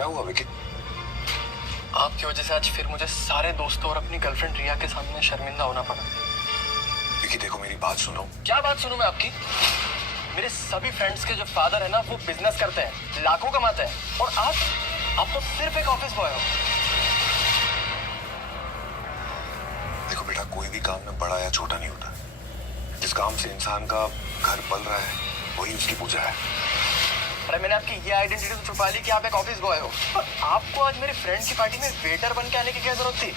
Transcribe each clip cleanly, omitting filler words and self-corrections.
क्या हुआ विकी? आपकी वजह से आज फिर मुझे सारे दोस्तों और अपनी गर्लफ्रेंड रिया के सामने शर्मिंदा होना पड़ा। विकी देखो मेरी बात सुनो। क्या बात सुनूं मैं आपकी? मेरे सभी फ्रेंड्स के जो फादर है ना वो बिजनेस करते हैं, लाखों कमाते हैं, और आप तो सिर्फ एक ऑफिस बॉय हो। देखो बेटा, कोई भी काम में बड़ा या छोटा नहीं होता। जिस काम से इंसान का घर पल रहा है वही उसकी पूजा है। अरे मैंने आपकी ये आइडेंटिटी तो छुपा ली कि आप एक ऑफिस बॉय हो, और आपको आज मेरे फ्रेंड की पार्टी में वेटर बन के आने की क्या जरूरत थी?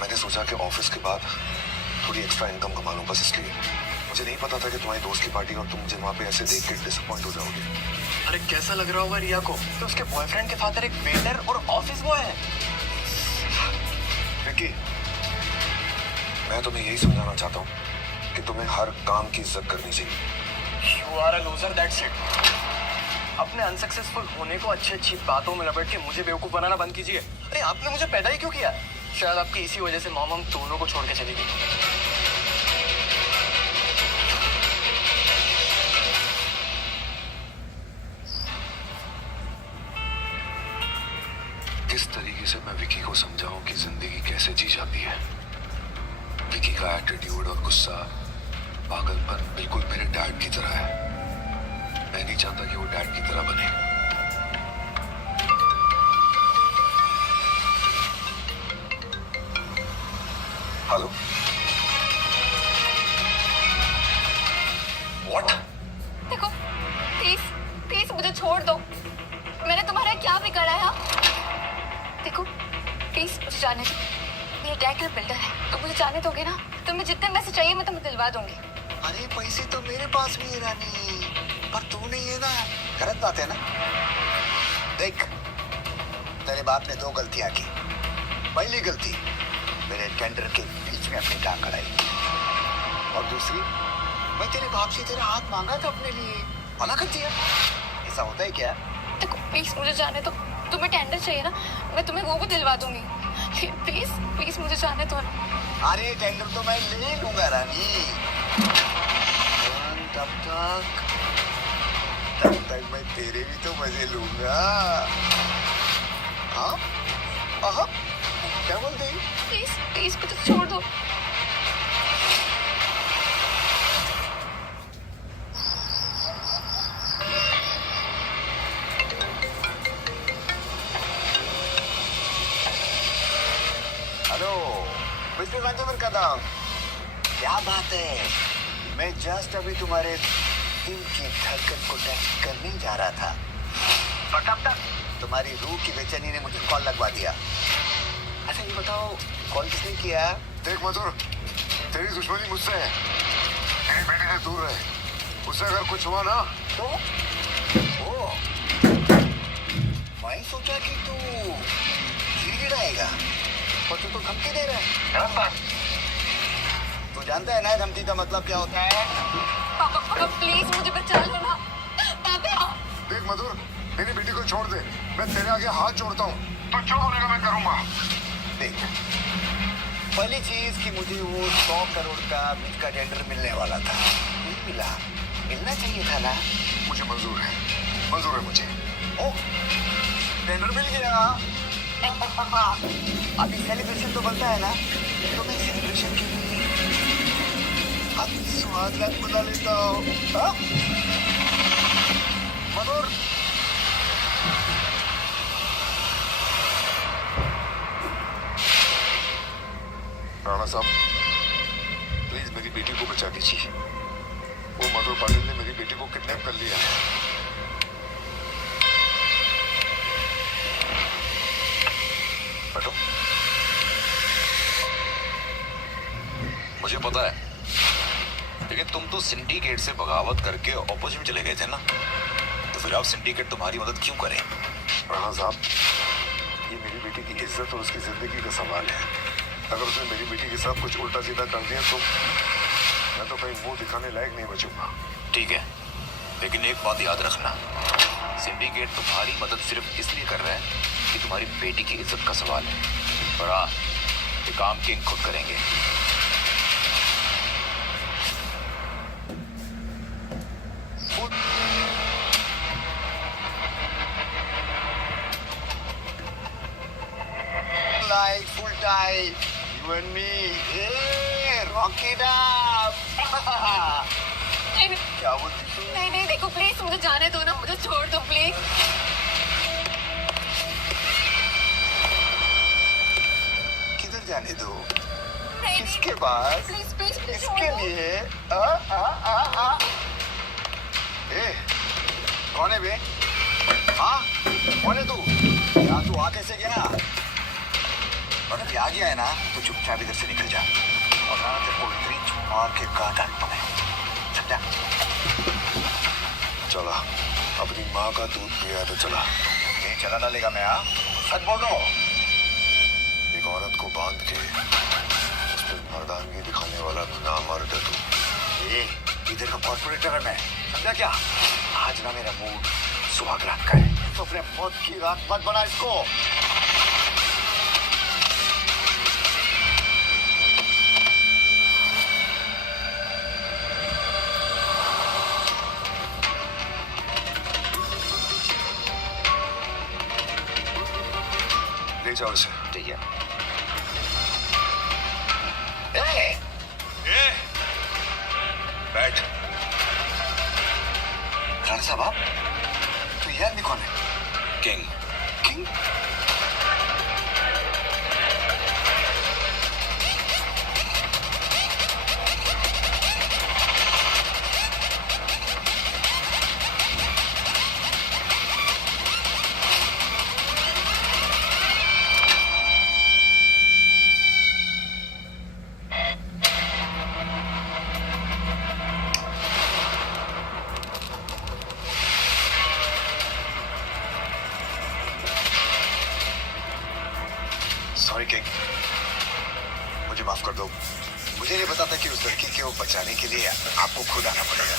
मैंने सोचा कि ऑफिस के बाद थोड़ी एक्स्ट्रा इनकम कमा लूं, बस इसलिए। मुझे नहीं पता था कि तुम्हारी दोस्त की पार्टी और तुम मुझे वहां पे ऐसे देख के डिसअपॉइंट हो जाओगे। अरे कैसा लग रहा होगा रिया को कि उसके बॉयफ्रेंड के फादर एक वेटर और ऑफिस बॉय है? विकी, मैं तुम्हें यही समझाना चाहता हूँ कि तुम्हें हर काम की इज्जत करनी चाहिए। You are a loser, that's it. अपने अनसक्सेसफुल होने को अच्छी अच्छी बातों में लपेट के मुझे बेवकूफ बनाना बंद कीजिए। अरे आपने मुझे पैदा ही क्यों किया? शायद आपकी इसी वजह से मॉम हम दोनों को छोड़ के चली गई। किस तरीके से मैं विकी को समझाऊं कि जिंदगी कैसे जी जाती है। विकी का एटीट्यूड और गुस्सा, पागलपन बिल्कुल मेरे डैड की तरह है। मैं नहीं चाहता कि वो डैड की तरह बने। Hello, what? देखो प्लीज प्लीज मुझे छोड़ दो। मैंने तुम्हारा क्या बिगाड़ा है? देखो प्लीज मुझे जाने दो। मेरे डैड का बिल्डर है, तो मुझे जाने दोगे ना? तुम्हें जितने पैसे चाहिए मैं तुम्हें दिलवा दूंगी। अरे पैसे तो मेरे पास भी है रानी, पर तू नहीं है ना। गलत बात है ना। देख, तेरे बाप ने दो गलतियां की। पहली गलती, मेरे टेंडर के बीच में अपनी टांग अड़ाई, और दूसरी, मैं तेरे बाप से तेरा हाथ मांगा था अपने लिए, मना कर दिया। ऐसा होता है क्या? देखो प्लीज मुझे जाने दो। तुम्हें टेंडर चाहिए ना, मैं तुम्हें वो भी दिलवा दूंगी। प्लीज प्लीज मुझे जाने दो ना। अरे टेंडर तो मैं ले लूंगा रानी। तब तक मैं तेरे भी तो मजे लूंगा। हाँ हाँ, क्या बोलते हैं? प्लीज प्लीज मुझे छोड़ दो। हेलो मिस्टर राजेंद्र कदम, क्या बात है? मैं जस्ट अभी तुम्हारे दिल की धड़कन को टेस्ट करने जा रहा था, और तब तक तुम्हारी रूह की बेचैनी ने मुझे कॉल लगवा दिया। अच्छा ये बताओ, कॉल किसने किया? देख मधुर, तेरी दुश्मनी मुझसे है। मेरी बेटी से दूर रहे। उससे अगर कुछ हुआ ना तो ओ, मैं सोचा कि तू गिड़गिड़ाएगा, और तू तो धमकी दे रहा है। गलत बात। तू जानता है ना धमकी का मतलब क्या होता है? पापा प्लीज मुझे बचा लो ना पापा। देख मधुर, मेरी बेटी को छोड़ दे। मैं तेरे आगे हाथ जोड़ता हूँ। तो जो बोलेगा मैं करूंगा। देख, पहली चीज कि मुझे वो 100 करोड़ का बीज का टेंडर मिलने वाला था, नहीं मिला। मिलना चाहिए था ना। मुझे मंजूर है, मंजूर है मुझे। ओ, टेंडर मिल गया। अभी सेलिब्रेशन तो बनता है ना, तो मैं सेलिब्रेशन के लिए अब स्वागत बुला लेता हूँ। हाँ? मधुर, राणा साहब, प्लीज मेरी बेटी को बचा लीजिए। वो मधुर पाटिल ने मेरी बेटी को किडनैप कर लिया। बैठो। मुझे पता है, लेकिन तुम तो सिंडिकेट से बगावत करके ऑपोजिट चले गए थे ना, तो फिर अब सिंडिकेट तुम्हारी मदद क्यों करे? राणा साहब, ये मेरी बेटी की इज्जत और उसकी जिंदगी का सवाल है। अगर उसने मेरी बेटी के साथ कुछ उल्टा सीधा कर दिया तो मैं तो कहीं मुंह दिखाने लायक नहीं बचूंगा। ठीक है, लेकिन एक बात याद रखना, सिंडिकेट तुम्हारी मदद सिर्फ इसलिए कर रहा है कि तुम्हारी बेटी की इज्जत का सवाल है, और हाँ, ये काम किंग खुद करेंगे। खुद full tight. You and me. Hey, rock it up. नहीं क्या बोलती तू? नहीं देखो प्लीज मुझे जाने दो ना, मुझे छोड़ दो प्लीज। किधर जाने दो? नहीं किसके पास? प्लीज प्लीज प्लीज इसके लिए? ए, कौन है बे? हाँ, कौन है तू? यहाँ तू आ कैसे गया? और अभी आ गया है ना, तो चुपचाप इधर से निकल जा। और ना तेरे को इतनी मार के गादान पड़े। समझा? चला, अपनी माँ का दूध पिया तो चला। ये चला डालेगा मैं, हाँ? सच बोल दो। एक औरत को बांध के उस पर मर्दानगी दिखाने वाला नामर्द है तू। ए, इधर का कॉर्पोरेटर है मैं, समझा क्या? आज ना मेरा मूड सुहाग रात का है, तो अपने मौत की रात मत बना इसको। ले जाओ इसे। ठीक है। बैठ। राणा साहब आप? तो ये आदमी कौन है? किंग। किंग? सॉरी किंग, मुझे माफ कर दो। मुझे नहीं पता था कि उस लड़की को बचाने के लिए आपको खुद आना पड़ेगा।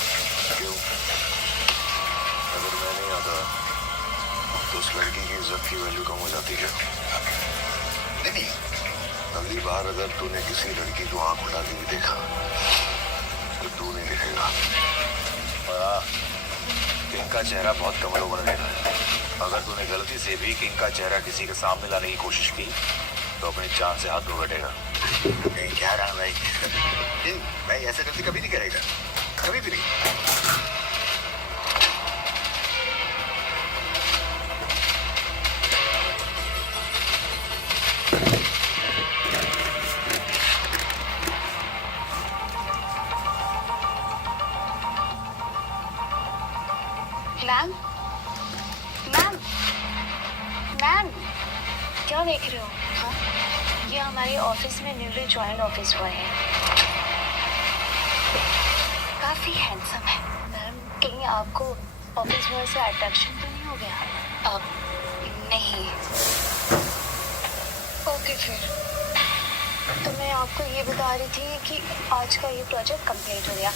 क्यों? अगर मैं नहीं आता तो उस लड़की की इज्जत की वैल्यू कम हो जाती है। नहीं, अगली बार अगर तूने किसी लड़की को आंख उठा के भी देखा तो तू नहीं दिखेगा। किंग का चेहरा बहुत कमजोर बन गया है। अगर तूने गलती से भी किंग का चेहरा किसी के सामने लाने की कोशिश की तो अपनी जान से हाथ धो बैठेगा। नहीं क्या रहा भाई? नहीं, भाई ऐसा गलती कभी नहीं करेगा, कभी भी नहीं। मैम मैम मैम क्या देख रहे हो? हाँ, ये हमारे ऑफिस में न्यूली ज्वाइन ऑफिस बॉय है, काफी हैंडसम है। मैम कहीं आपको ऑफिस बॉय से अट्रैक्शन तो नहीं हो गया? अब नहीं। ओके फिर तो मैं आपको ये बता रही थी कि आज का ये प्रोजेक्ट कंप्लीट हो गया।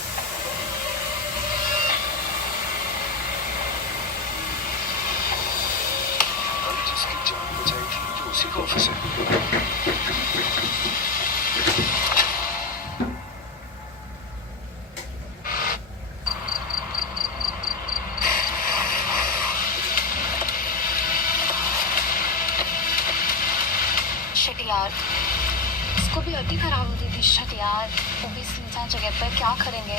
कल जिसकी जान बचाई थी जो उसी का ऑफिस है। शिट यार, इसको भी अति खराब होती थी। शिट यार, वो भी सुनसान जगह पर क्या करेंगे?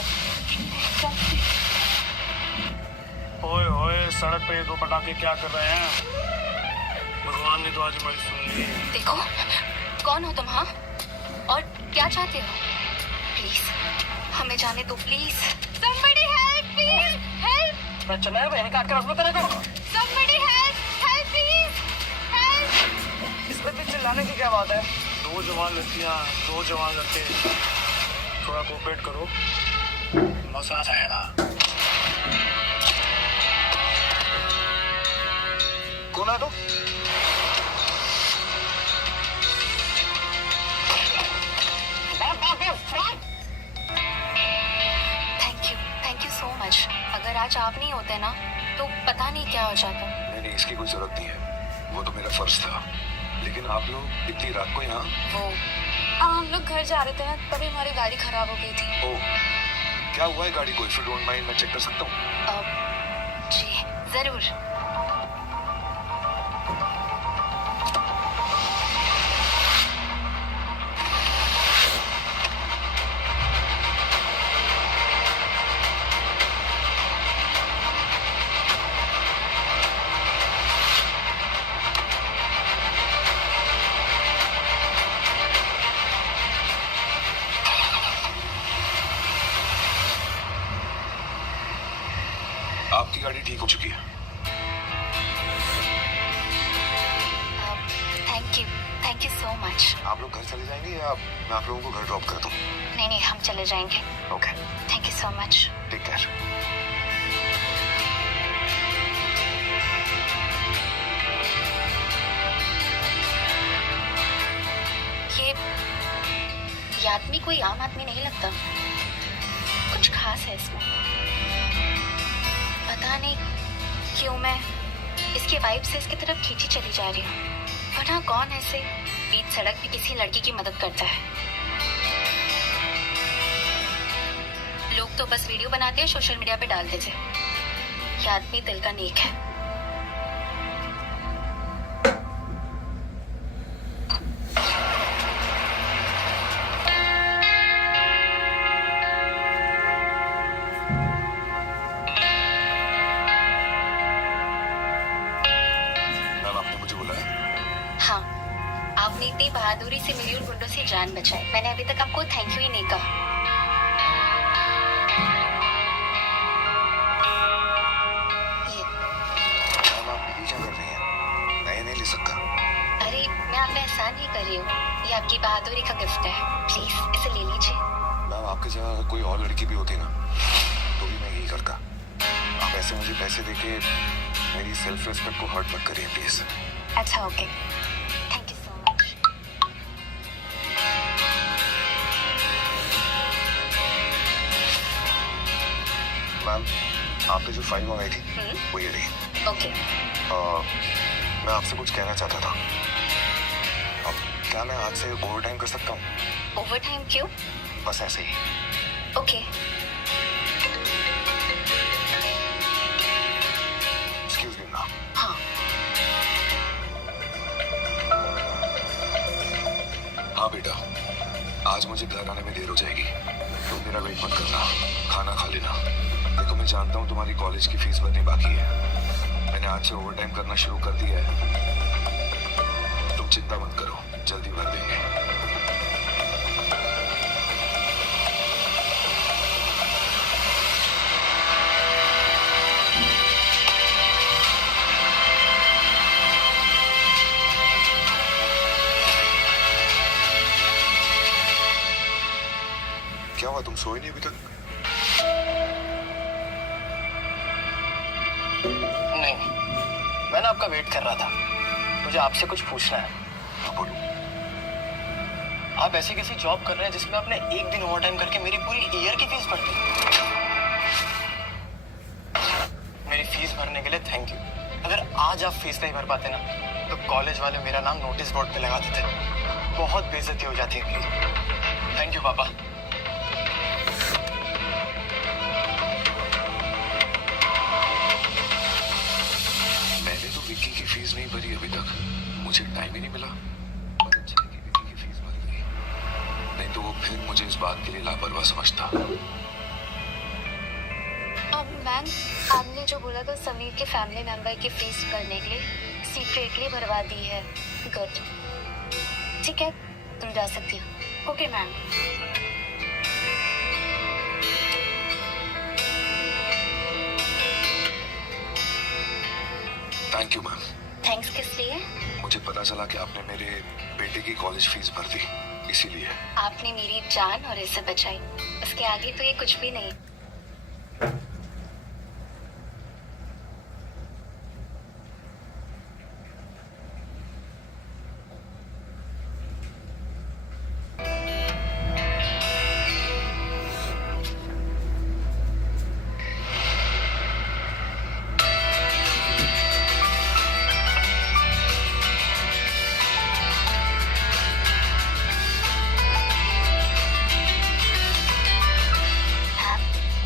ओए ओए, सड़क पे ये दो पटाखे क्या कर रहे हैं? भगवान ने तो आज हमारी सुन ली। देखो कौन हो तुम? हाँ, और क्या चाहते हो? प्लीज हमें जाने दो please. Somebody help, please help. मैं चला है काट कर उसमें तेरे को। Somebody help, help please, help. इस पर भी चिल्लाने की क्या बात है? दो जवान लड़कियां, दो जवान लड़के, थोड़ा कोऑपरेट करो, मजा आ जाएगा। कौन है तू? Thank you so much. अगर आज आप नहीं होते ना तो पता नहीं क्या हो जाता। नहीं, इसकी कोई जरूरत नहीं है, वो तो मेरा फर्ज था। लेकिन आप लोग इतनी रात को यहाँ? वो हम लोग घर जा रहे थे ना, तभी हमारी गाड़ी खराब हो गई थी। ओह, क्या हुआ है गाड़ी को? इफ यू डोंट माइंड मैं चेक कर सकता हूँ? जी जरूर। हो चुकी है। Thank you so much. आप लोग घर चले जाएंगे या मैं आप लोगों को घर ड्रॉप कर दूं? नहीं, हम चले जाएंगे। Okay, thank you so much. Take care. ये आदमी कोई आम आदमी नहीं लगता, कुछ खास है इसमें। पता नहीं क्यों मैं इसके वाइब से इसकी तरफ खींची चली जा रही हूँ। वरना कौन ऐसे बीच सड़क पे किसी लड़की की मदद करता है? लोग तो बस वीडियो बनाते हैं, सोशल मीडिया पे डाल देते। ये आदमी दिल का नेक है। मैम, आपने मुझे बुलाया? हाँ, आपने इतनी बहादुरी से मेरी उन गुंडों से जान बचाई। मैंने अभी तक आपको थैंक यू ही नहीं कहा। ये मैम, आप ये क्या कर रही हैं? मैं ये नहीं ले सकता। अरे मैं आप पे एहसान नहीं कर रही हूँ, ये आपकी बहादुरी का गिफ्ट है। प्लीज इसे ले लीजिए। मैम, आपकी जगह अगर कोई और लड़की भी होती ना तो भी मैं यही करता। आप ऐसे मुझे पैसे देके मेरी सेल्फ रिस्पेक्ट को हर्ट मत करिए प्लीज। अच्छा okay, thank you so much. Ma'am, आपने जो फाइल मंगाई थी वो ये रही। ओके, मैं आपसे कुछ कहना चाहता था। अब क्या मैं आज से ओवर टाइम कर सकता हूँ? ओवर टाइम क्यों? बस ऐसे ही। Okay, excuse me ma'am. हाँ हाँ बेटा, आज मुझे घर आने में देर हो जाएगी। तुम मेरा वेट मत करना, खाना खा लेना। देखो, मैं जानता हूँ तुम्हारी कॉलेज की फीस भरनी बाकी है। मैंने आज से ओवर टाइम करना शुरू कर दिया है। तुम चिंता मत करो, जल्दी भर देंगे। क्या हुआ, तुम सोए नहीं अभी तक? नहीं, मैंने आपका वेट कर रहा था। मुझे आपसे कुछ पूछना है। हाँ, बोलो। आप ऐसी कैसी जॉब कर रहे हैं जिसमें आपने एक दिन ओवर टाइम करके मेरी पूरी ईयर की फीस भर दी? मेरी फीस भरने के लिए थैंक यू। अगर आज आप फीस नहीं भर पाते ना तो कॉलेज वाले मेरा नाम नोटिस बोर्ड पे लगा देते। बहुत बेइज्जती हो जाती है प्लीज। थैंक यू पापा। मैंने तो विक्की की फीस नहीं भरी अभी तक, मुझे टाइम ही नहीं मिला। पर अच्छा है कि विक्की की फीस भर गई, नहीं तो वो फिर मुझे इस बात के लिए लापरवाह समझता। अब मैम, आपने जो बोला था समीर के फैमिली मेंबर की फीस भरने के लिए सीक्रेटली भरवा दी है। गुड, ठीक है, तुम जा सकती हो। Okay ma'am. Thank you ma'am. Thanks किस लिए? मुझे पता चला कि आपने मेरे बेटे की कॉलेज फीस भर दी, इसीलिए। आपने मेरी जान और इज्जत बचाई, उसके आगे तो ये कुछ भी नहीं।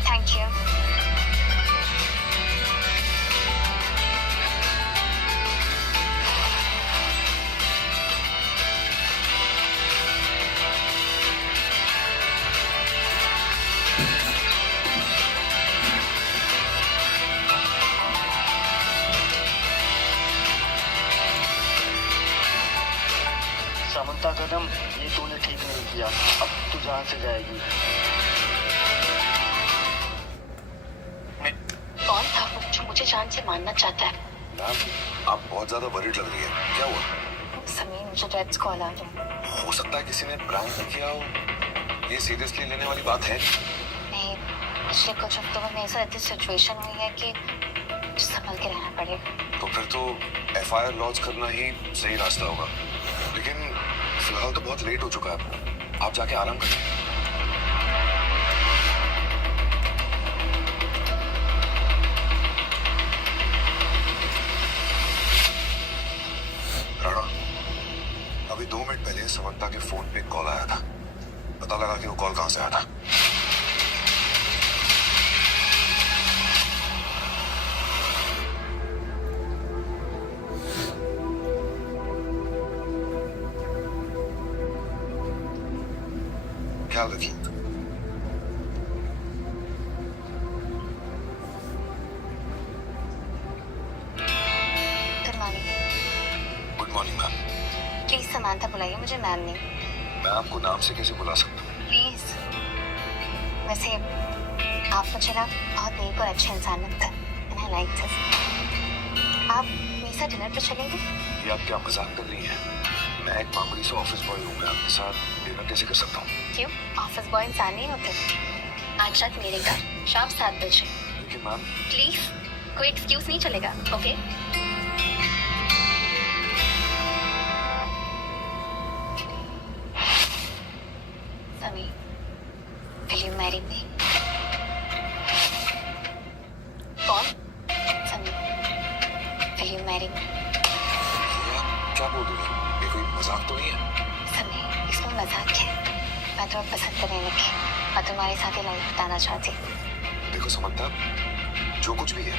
Thank you. समंता कदम, ये तूने ठीक नहीं किया। अब तू जान से जाएगी। कौन था वो जो मुझे जान से मुझे मानना चाहता है। मैम आप बहुत ज्यादा वरीड लग रही है, क्या हुआ? समीर, मुझे डेड्स कॉल आ रहा है। हो सकता है किसी ने प्रैंक किया हो, ये सीरियसली लेने वाली बात है। नहीं, पिछले कुछ हफ्तों में मेरे साथ ऐसी सिचुएशन हुई है कि संभल के रहना पड़ेगा। तो फिर तो एफआईआर लॉन्च करना ही सही रास्ता होगा, लेकिन फिलहाल तो बहुत लेट हो चुका है, आप जाके आराम करिए। राणा, अभी 2 मिनट पहले समंता के फोन पे कॉल आया था, पता लगा कि वो कॉल कहां से आया था। ख्याल रखिए। Good morning. Good morning ma'am. Please Samantha बुलाइए, मुझे मैम नहीं। मैं आपको नाम से कैसे बुला सकता हूँ? प्लीज। वैसे आप मुझे ना बहुत नेक और अच्छे इंसान लगता है। And I like this. आप मेरे साथ डिनर पे चलेंगे? ये आप क्या मजाक कर रही हैं? मैं एक मामूली सा ऑफिस बॉय हूँ, मैं आपके साथ डिनर कैसे कर सकता हूँ? क्यों, ऑफिस बॉय इंसान नहीं होते? आज रात मेरे घर शाम 7 बजे। लेकिन मैम प्लीज, कोई एक्सक्यूज नहीं चलेगा, ओके? समी, will you marry me? कौन? समी, will you marry me? ये आप क्या बोल रही हैं? ये कोई मजाक तो नहीं है? समी, इसमें मजाक है। मैं तुम्हें पसंद करने लगी और तुम्हारे साथ ही लाइफ बिताना चाहती। देखो समंता, जो कुछ भी है,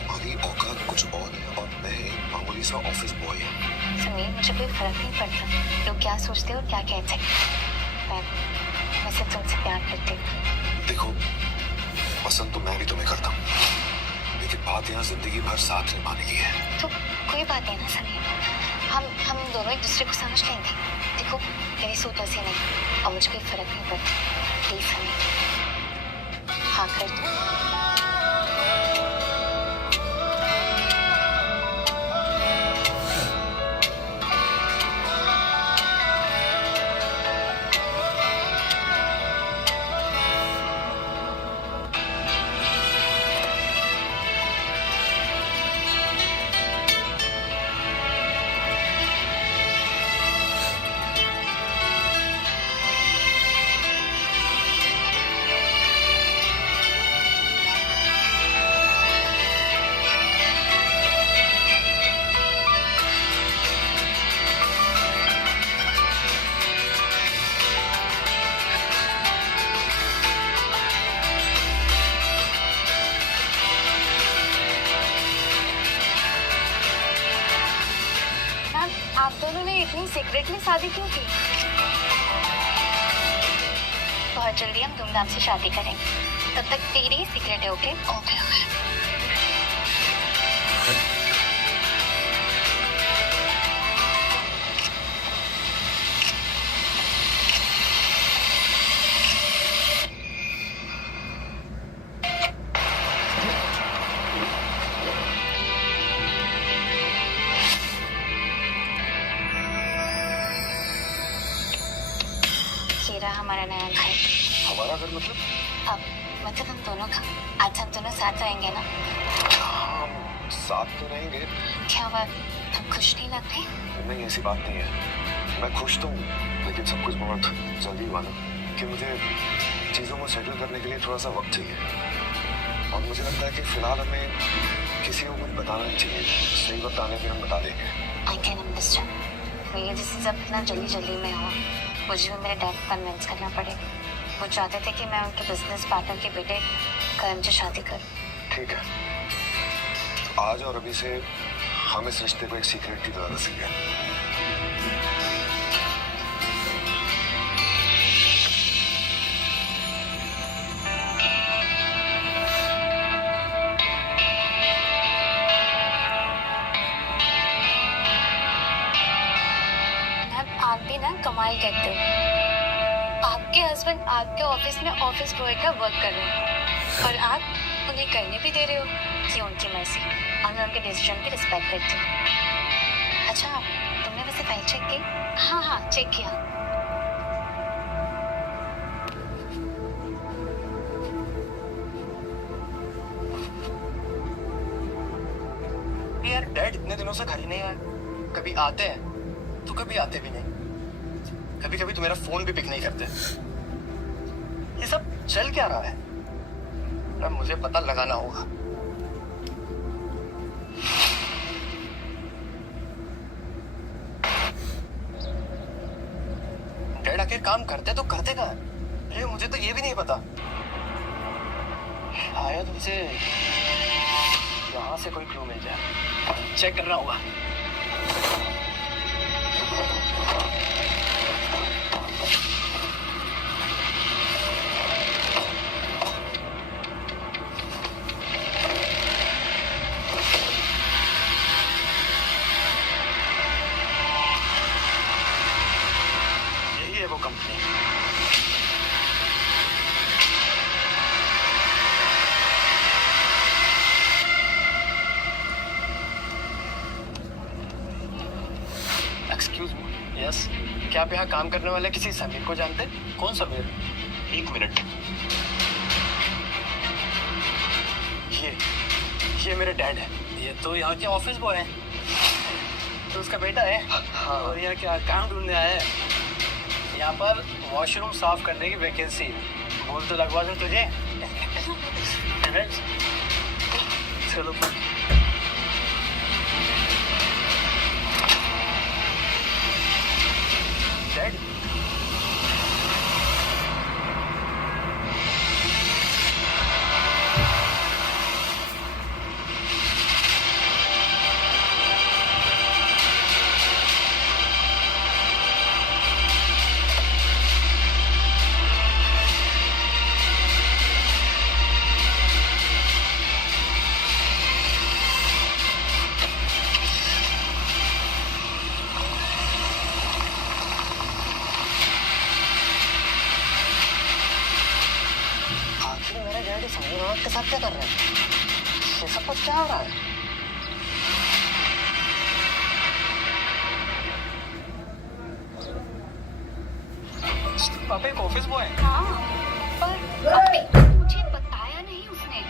तुम्हारी औकात कुछ और है और मैं एक मामूली सा ऑफिस बॉय हूँ। समीर, मुझे कोई फर्क नहीं पड़ता लोग क्या सोचते और क्या कहते हैं। मैं सिर्फ तुमसे प्यार करती हूँ। देखो, पसंद तो मैं भी तुम्हें करता हूँ, लेकिन बात यहाँ जिंदगी भर साथ निभाने की है। तो कोई बात नहीं ना समीर, हम दोनों एक दूसरे को समझ लेंगे। देखो, तेरी सूट ऐसी नहीं और मुझे कोई फर्क नहीं पड़ता। प्लीज समीर, हाँ कर दो। आप दोनों ने इतनी सीक्रेटली शादी क्यों की? बहुत जल्दी हम धूमधाम से शादी करेंगे, तब तक तेरी ही सीक्रेट है, ओके? Okay okay. ये रहा हमारा नया घर। हमारा घर मतलब? अब मतलब हम दोनों का। आज हम दोनों साथ रहेंगे ना? हाँ, हम साथ तो रहेंगे। क्या हुआ, तुम खुश नहीं लगते? नहीं, ऐसी बात नहीं है, मैं खुश तो हूँ, लेकिन सब कुछ बहुत जल्दी हुआ ना कि मुझे चीज़ों को सेटल करने के लिए थोड़ा सा वक्त चाहिए, और मुझे लगता है कि फिलहाल हमें किसी को कुछ बताना नहीं चाहिए। सही वक्त आने पे हम बता देंगे। I can understand. मेरे जैसे सब इतना जल्दी में हुआ, मुझे भी मेरे डैड को कन्विंस करना पड़ेगा। वो चाहते थे कि मैं उनके बिजनेस पार्टनर के बेटे करण से शादी करूं। ठीक है, तो आज और अभी से हम इस रिश्ते को एक सीक्रेट की तरह रखेंगे। आप भी ना कमाल करते हो। आपके हस्बैंड आपके ऑफिस में ऑफिस बॉय का वर्क कर रहे हैं और आप उन्हें करने भी दे रहे हो। ये उनकी मर्जी और मैं उनके डिसीजन की रिस्पेक्ट करती हूँ। अच्छा, तुमने वैसे फाइल चेक की? हाँ हाँ, चेक किया। यार डैड इतने दिनों से घर ही नहीं आए। कभी आते हैं तो कभी आते भी नहीं। कभी कभी तो मेरा फोन भी पिक नहीं करते। ये सब चल क्या रहा है? अब मुझे पता लगाना होगा। डैड आखिर काम करते तो करते कहाँ हैं? ये मुझे तो ये भी नहीं पता। शायद मुझे यहाँ से कोई क्लू मिल जाए। चेक करना होगा। यही है वो कंपनी। Excuse me. यस, क्या आप यहाँ काम करने वाले किसी समीर को जानते? कौन समीर? एक मिनट। ये मेरे डैड है। ये तो यहाँ के ऑफिस बॉय हैं। तो उसका बेटा है। हाँ। और यहाँ क्या काम ढूंढने आया है? यहाँ पर वॉशरूम साफ करने की वैकेंसी। बोल तो लगवा दूँ तुझे। चलो डैड। आखिर मेरा डैडी समीर औरत के साथ क्या कर रहा है? ये सब कुछ क्या हो रहा है? पापा एक ऑफिस बॉय है। हाँ, पर अभी मुझे बताया नहीं उसने।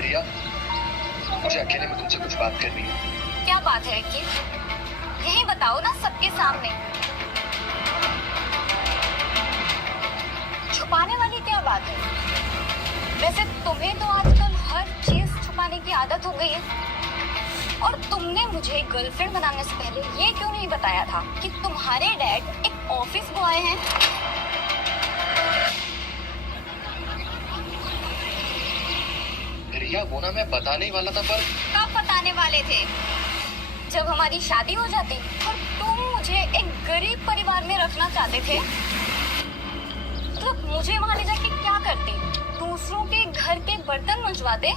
रिया, मुझे अकेले में तुमसे कुछ बात करनी है। क्या बात है कि यही बताओ ना सबके सामने। छुपाने वाली क्या बात है? वैसे तुम्हें तो आजकल हर चीज छुपाने की आदत हो गई है। और तुमने मुझे गर्लफ्रेंड बनाने से पहले ये क्यों नहीं बताया था कि तुम्हारे डैड एक ऑफिस बॉय हैं? रिया, वो ना मैं बताने ही वाला था, पर कब बताने वाले थे? जब हमारी शादी हो जाती और तुम मुझे एक गरीब परिवार में रखना चाहते थे। तो मुझे वहां ले जाके क्या करती? दूसरों के घर के बर्तन मंजवाते?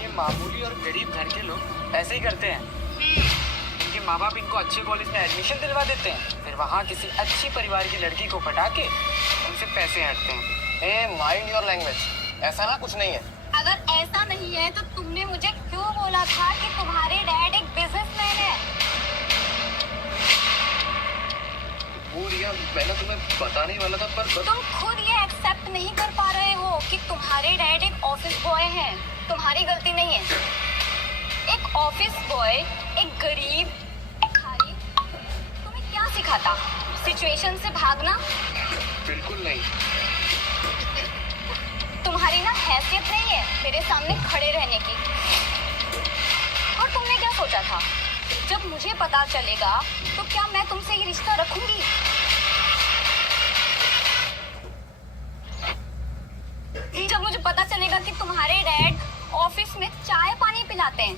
ये मामूली और गरीब घर के लोग ऐसे ही करते हैं। इनके माँ बाप इनको अच्छे कॉलेज में एडमिशन दिलवा देते हैं, फिर वहाँ किसी अच्छी परिवार की लड़की को पटा के उनसे पैसे हटते हैं। ए, माइंड योर लैंग्वेज। ऐसा ना कुछ नहीं है। अगर ऐसा नहीं है तो तुमने मुझे क्यों बोला था कि तुम्हारे डैड एक बिजनेसमैन है? वो रिया, मैं ना तुम्हें बताने ही वाला था, पर तुम खुद ये एक्सेप्ट नहीं कर पा रहे हो कि तुम्हारे डैड एक ऑफिस बॉय हैं। तुम्हारी गलती नहीं है। एक ऑफिस बॉय, एक गरीब, भिखारी, तुम्हें क्या सिखाता? सिचुएशन से भागना? बिल्कुल नहीं। तुम्हारी ना हैसियत नहीं है मेरे सामने खड़े रहने की। और तुमने क्या सोचा था? जब मुझे पता चलेगा तो क्या मैं तुमसे ये रिश्ता रखूंगी? जब मुझे पता चलेगा कि तुम्हारे डैड ऑफिस में चाय पानी पिलाते हैं।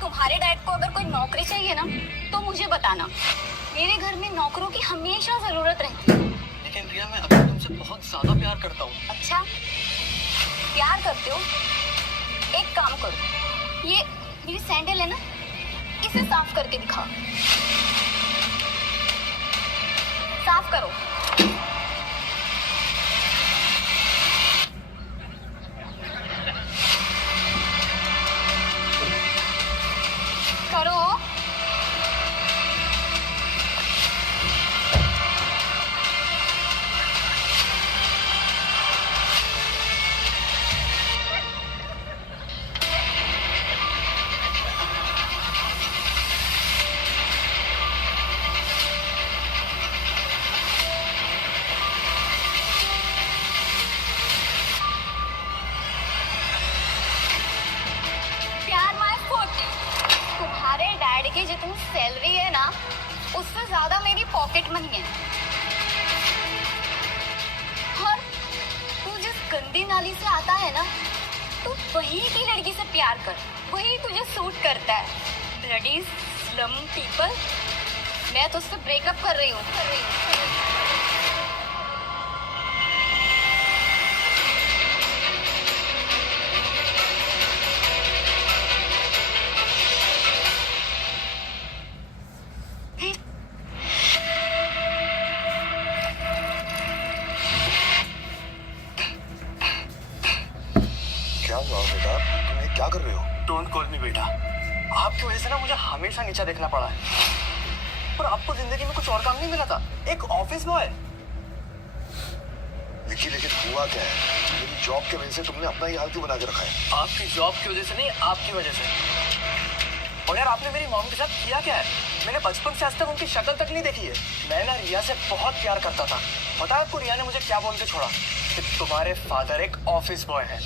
तुम्हारे डैड को अगर कोई नौकरी चाहिए ना तो मुझे बताना। मेरे घर में नौकरों की हमेशा जरूरत रहती है। लेकिन रिया, मैं अभी तुमसे बहुत ज्यादा प्यार करता हूँ। अच्छा, प्यार करते हो? एक काम करो, ये मेरी सैंडल है ना, इसे साफ करके दिखा। साफ करो। की जितनी सैलरी है ना, उससे ज्यादा मेरी पॉकेट मनी है। और तू जिस गंदी नाली से आता है ना, तू वही की लड़की से प्यार कर, वही तुझे सूट करता है। ब्लडी स्लम पीपल, मैं तो उससे ब्रेकअप कर रही हूँ। क्या हुआ बेटा, तुम ये क्या कर रहे हो? डोंट कॉल मी बेटा। आपकी वजह से ना मुझे हमेशा नीचा देखना पड़ा है। पर आपको जिंदगी में कुछ और काम नहीं मिला था? एक ऑफिस बॉय। विकी लेकिन हुआ क्या है? मेरी जॉब की वजह से तुमने अपना ही हाल क्यों बना के रखा है? आपकी जॉब की वजह से नहीं, आपकी वजह से। और यार आपने मेरी मॉम के साथ किया क्या है? मैंने बचपन से आज तक उनकी शक्ल तक नहीं देखी है। मैं ना रिया से बहुत प्यार करता था। पता है आपको रिया ने मुझे क्या बोल के छोड़ा? कि तुम्हारे फादर एक ऑफिस बॉय है।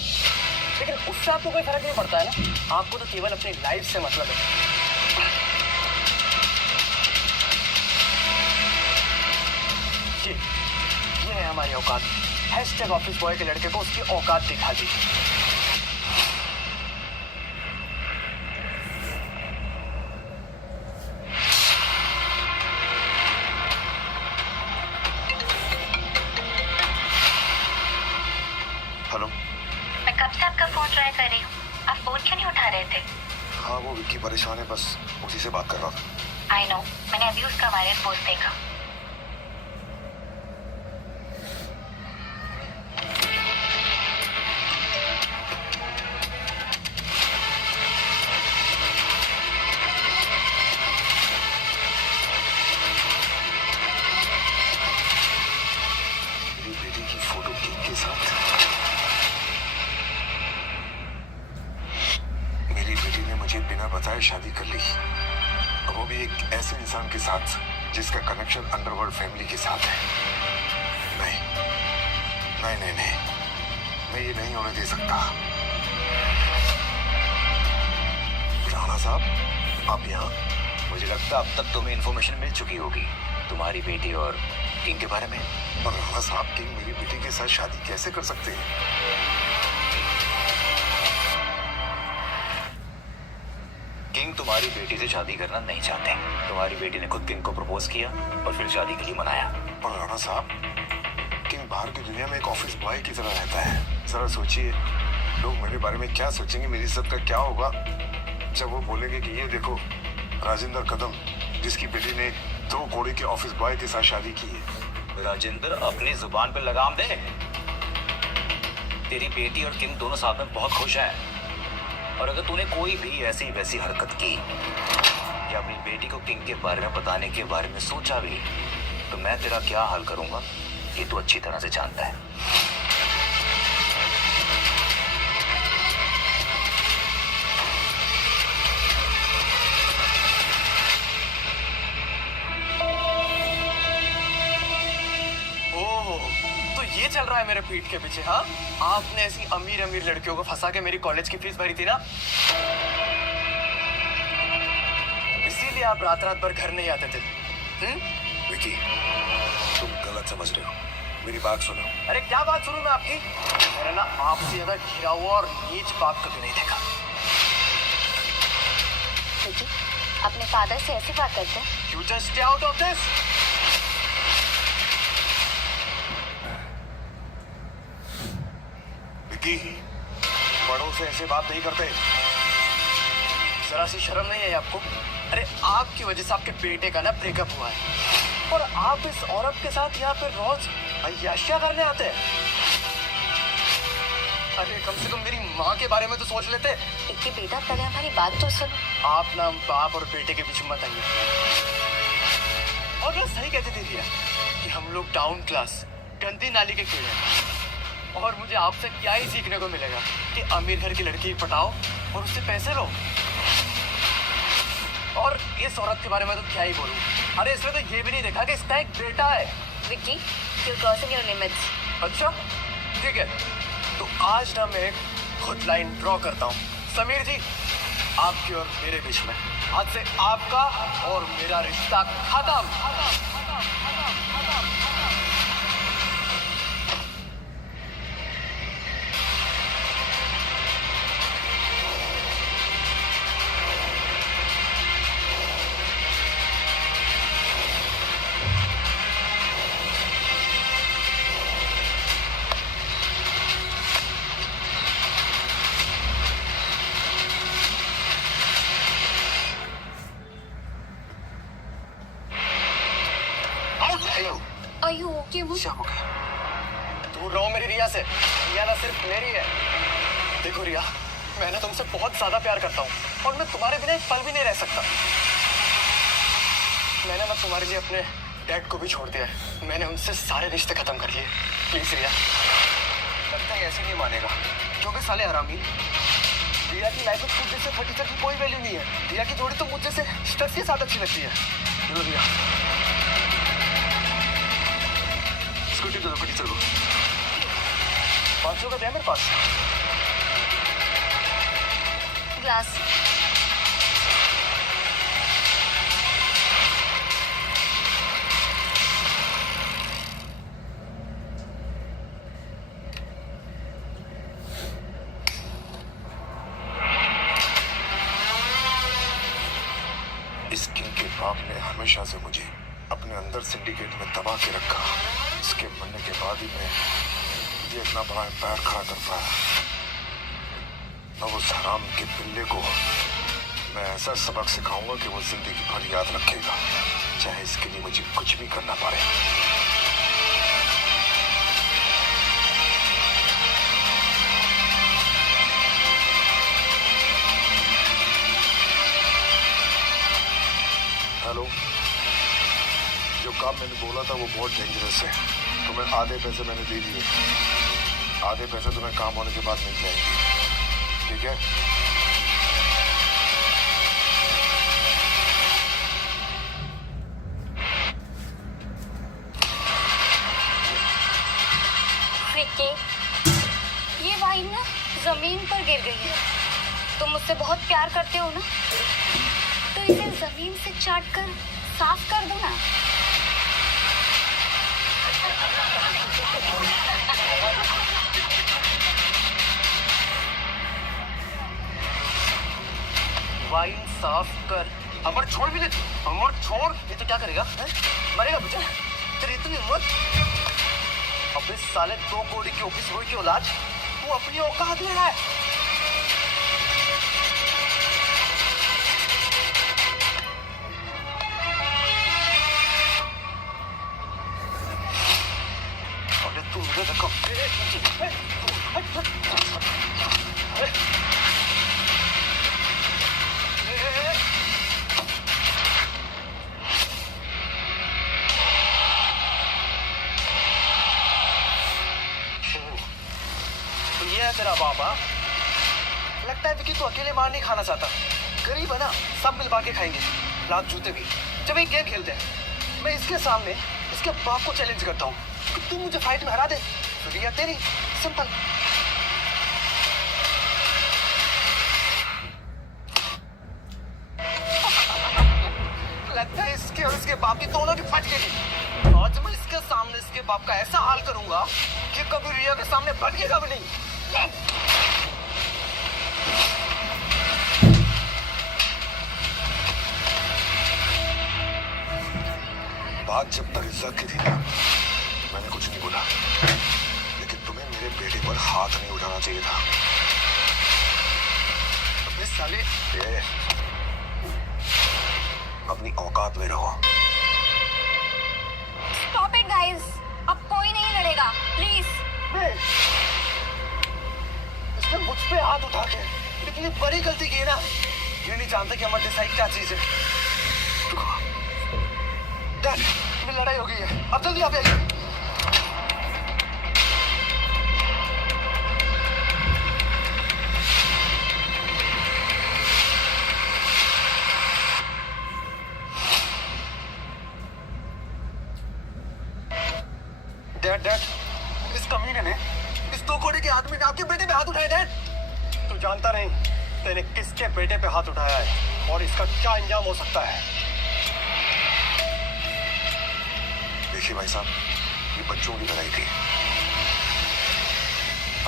लेकिन उससे आपको कोई फर्क नहीं पड़ता है ना? आपको तो केवल अपनी लाइफ से मतलब है। ये है हमारी औकात। हैशटैग ऑफिस बॉय के लड़के को उसकी औकात दिखा दी। हेलो। मैं कब से आपका फोन ट्राई कर रही हूँ, आप फोन क्यों नहीं उठा रहे थे? हाँ वो विकी परेशान है, बस उसी से बात कर रहा था। आई नो, मैंने अभी उसका वायरल पोस्ट देखा। मेरी बेटी की फोटो किंग के साथ। मेरी बेटी ने मुझे बिना बताए शादी कर ली, और वो भी एक ऐसे इंसान के साथ जिसका कनेक्शन अंडरवर्ल्ड फैमिली के साथ है। नहीं नहीं नहीं नहीं, मैं ये नहीं होने दे सकता। राणा साहब, आप यहाँ? मुझे लगता अब तक तुम्हें इन्फॉर्मेशन मिल चुकी होगी तुम्हारी बेटी और किंग के बारे में। और राणा साहब, किंग मेरी बेटी के साथ शादी कैसे कर सकते हैं? किंग तुम्हारी बेटी से शादी करना नहीं चाहते। तुम्हारी बेटी ने खुद किंग को प्रपोज किया और फिर शादी के लिए मनाया। और राणा साहब, किंग बाहर की दुनिया में एक ऑफिस बॉय की तरह रहता है। जरा सोचिए, लोग मेरे बारे में क्या सोचेंगे, मेरी इज्जत का क्या होगा जब वो बोलेंगे कि ये देखो राजेंद्र कदम, जिसकी बेटी ने 2 कौड़ी के ऑफिस बॉय के साथ शादी की है। राजेंद्र, अपनी जुबान पे लगाम दे। तेरी बेटी और किंग दोनों साथ में बहुत खुश हैं, और अगर तूने कोई भी ऐसी वैसी हरकत की या अपनी बेटी को किंग के बारे में बताने के बारे में सोचा भी, तो मैं तेरा क्या हाल करूंगा ये तू अच्छी तरह से जानता है। ओह, तो ये चल रहा है मेरे पीठ के पीछे? हाँ, आपने ऐसी अमीर अमीर लड़कियों को फंसा के मेरी कॉलेज की फीस भरी थी ना, इसीलिए आप रात रात भर घर नहीं आते थे। विकी, तुम गलत समझ रहे हो, मेरी बात सुनो। अरे क्या बात सुनूं मैं आपकी? मैंने ना आपसे ज्यादा घिरा हुआ और नीच बाप कभी नहीं देखा। विकी, अपने फादर से ऐसी बात करते हैं? You just stay out of this. Vicky, बड़ों से ऐसे बात नहीं करते। जरा सी शर्म नहीं है आपको? अरे आपकी वजह से आपके बेटे का ना ब्रेकअप हुआ है, और आप इस औरत के साथ यहाँ पे रोज अय्याशियां करने आते हैं। अरे कम से कम मेरी माँ के बारे में तो सोच लेते। विकी बेटा, पहले हमारी बात तो सुनो। आप ना बाप और बेटे के बीच में मत आइए। और ना सही कहती थी रिया कि हम लोग डाउन क्लास गंदी नाली के कीड़े हैं, और मुझे आपसे क्या ही सीखने को मिलेगा कि अमीर घर की लड़की पटाओ और उससे पैसे लो। और इस औरत के बारे में तो क्या ही बोलूं। अरे इसमें तो ये भी नहीं देखा कि इसका एक बेटा है। Vicky, you're crossing your limits. अच्छा ठीक है, तो आज ना मैं खुद लाइन ड्रॉ करता हूँ। समीर जी, आपके और मेरे बीच में। आज से आपका और मेरा रिश्ता खत्म। हेलो, Are you okay, वो? क्या हो गया? दूर रहो मेरी रिया से। रिया ना सिर्फ मेरी है। देखो रिया, मैं ना तुमसे बहुत ज्यादा प्यार करता हूँ और मैं तुम्हारे बिना एक पल भी नहीं रह सकता। मैंने ना तुम्हारे लिए अपने डैड को भी छोड़ दिया है। मैंने उनसे सारे रिश्ते खत्म कर लिए। प्लीज रिया। लगता है ऐसे नहीं मानेगा, क्योंकि साले हरामी। रिया की लाइफ में खुद जैसे फटीचर की कोई वैल्यू नहीं है। रिया की जोड़ी तो मुझ जैसे स्ट्रेस के साथ अच्छी लगती है। लो रिया। स्कूटी दो फटीचर को। 500 का दे मेरे पास। ग्लास। इस किंग के बाप ने हमेशा से मुझे अपने अंदर सिंडिकेट में दबा के रखा। इसके मरने के बाद ही मैं ये इतना बड़ा एम्पायर खड़ा कर पाया। अब उस हराम के पिल्ले को मैं ऐसा सबक सिखाऊंगा कि वो जिंदगी भर याद रखेगा, चाहे इसके लिए मुझे कुछ भी करना पड़े। हेलो, जो काम मैंने बोला था वो बहुत डेंजरस है। तुम्हें आधे पैसे मैंने दे दिए, आधे पैसे तुम्हें काम होने के बाद मिल जाएंगे, ठीक है? विक्की, ये वाइन ना जमीन पर गिर गई है। तुम मुझसे बहुत प्यार करते हो ना, तो इसे जमीन से चाट कर साफ कर दो ना। वाइन साफ कर। अमर छोड़ भी ले। अमर छोड़। ये तो क्या करेगा है? मरेगा मुझे। तेरी इतनी हिम्मत। अब इस साले 2 कौड़ी की ऑफिस बॉय की औलाद, तू अपनी औकात में है। अरे तू मुझे देखो। ये है तेरा बाबा। लगता है विकी तो अकेले मार नहीं खाना चाहता। गरीब है ना, सब मिल बांट के खाएंगे, लात जूते भी। जब एक गेम खेलते हैं, मैं इसके सामने इसके बाप को चैलेंज करता हूँ कि तू मुझे फाइट में हरा दे तो रिया तेरी। सिंपल। लगता है इसके और इसके बाप की दोनों की फट गई। आज मैं इसके सामने इसके बाप का ऐसा हाल करूंगा कि कभी रिया के सामने भटकेगा भी नहीं। बात जब तक इज्जत की थी ना, मैंने कुछ नहीं बोला, लेकिन तुम्हें मेरे बेटे पर हाथ नहीं उठाना चाहिए था। अबे साले, ये, अपनी औकात में रहो। Stop it, guys. अब कोई नहीं लड़ेगा, प्लीज। इसने मुझ पे हाथ उठा के इतनी बड़ी गलती की है ना। ये नहीं जानता कि हमारे डिसाइड क्या चीज है। डैड, मेरी लड़ाई हो गई है, अब जल्दी आप आइए। डैड, इस कमीने ने, इस 2 कौड़ी के आदमी ने आपके बेटे पे हाथ उठाए। डैड, तू जानता नहीं तेने किसके बेटे पे हाथ उठाया है और इसका क्या अंजाम हो सकता है? देखिए भाई साहब, ये बच्चों की लड़ाई थी।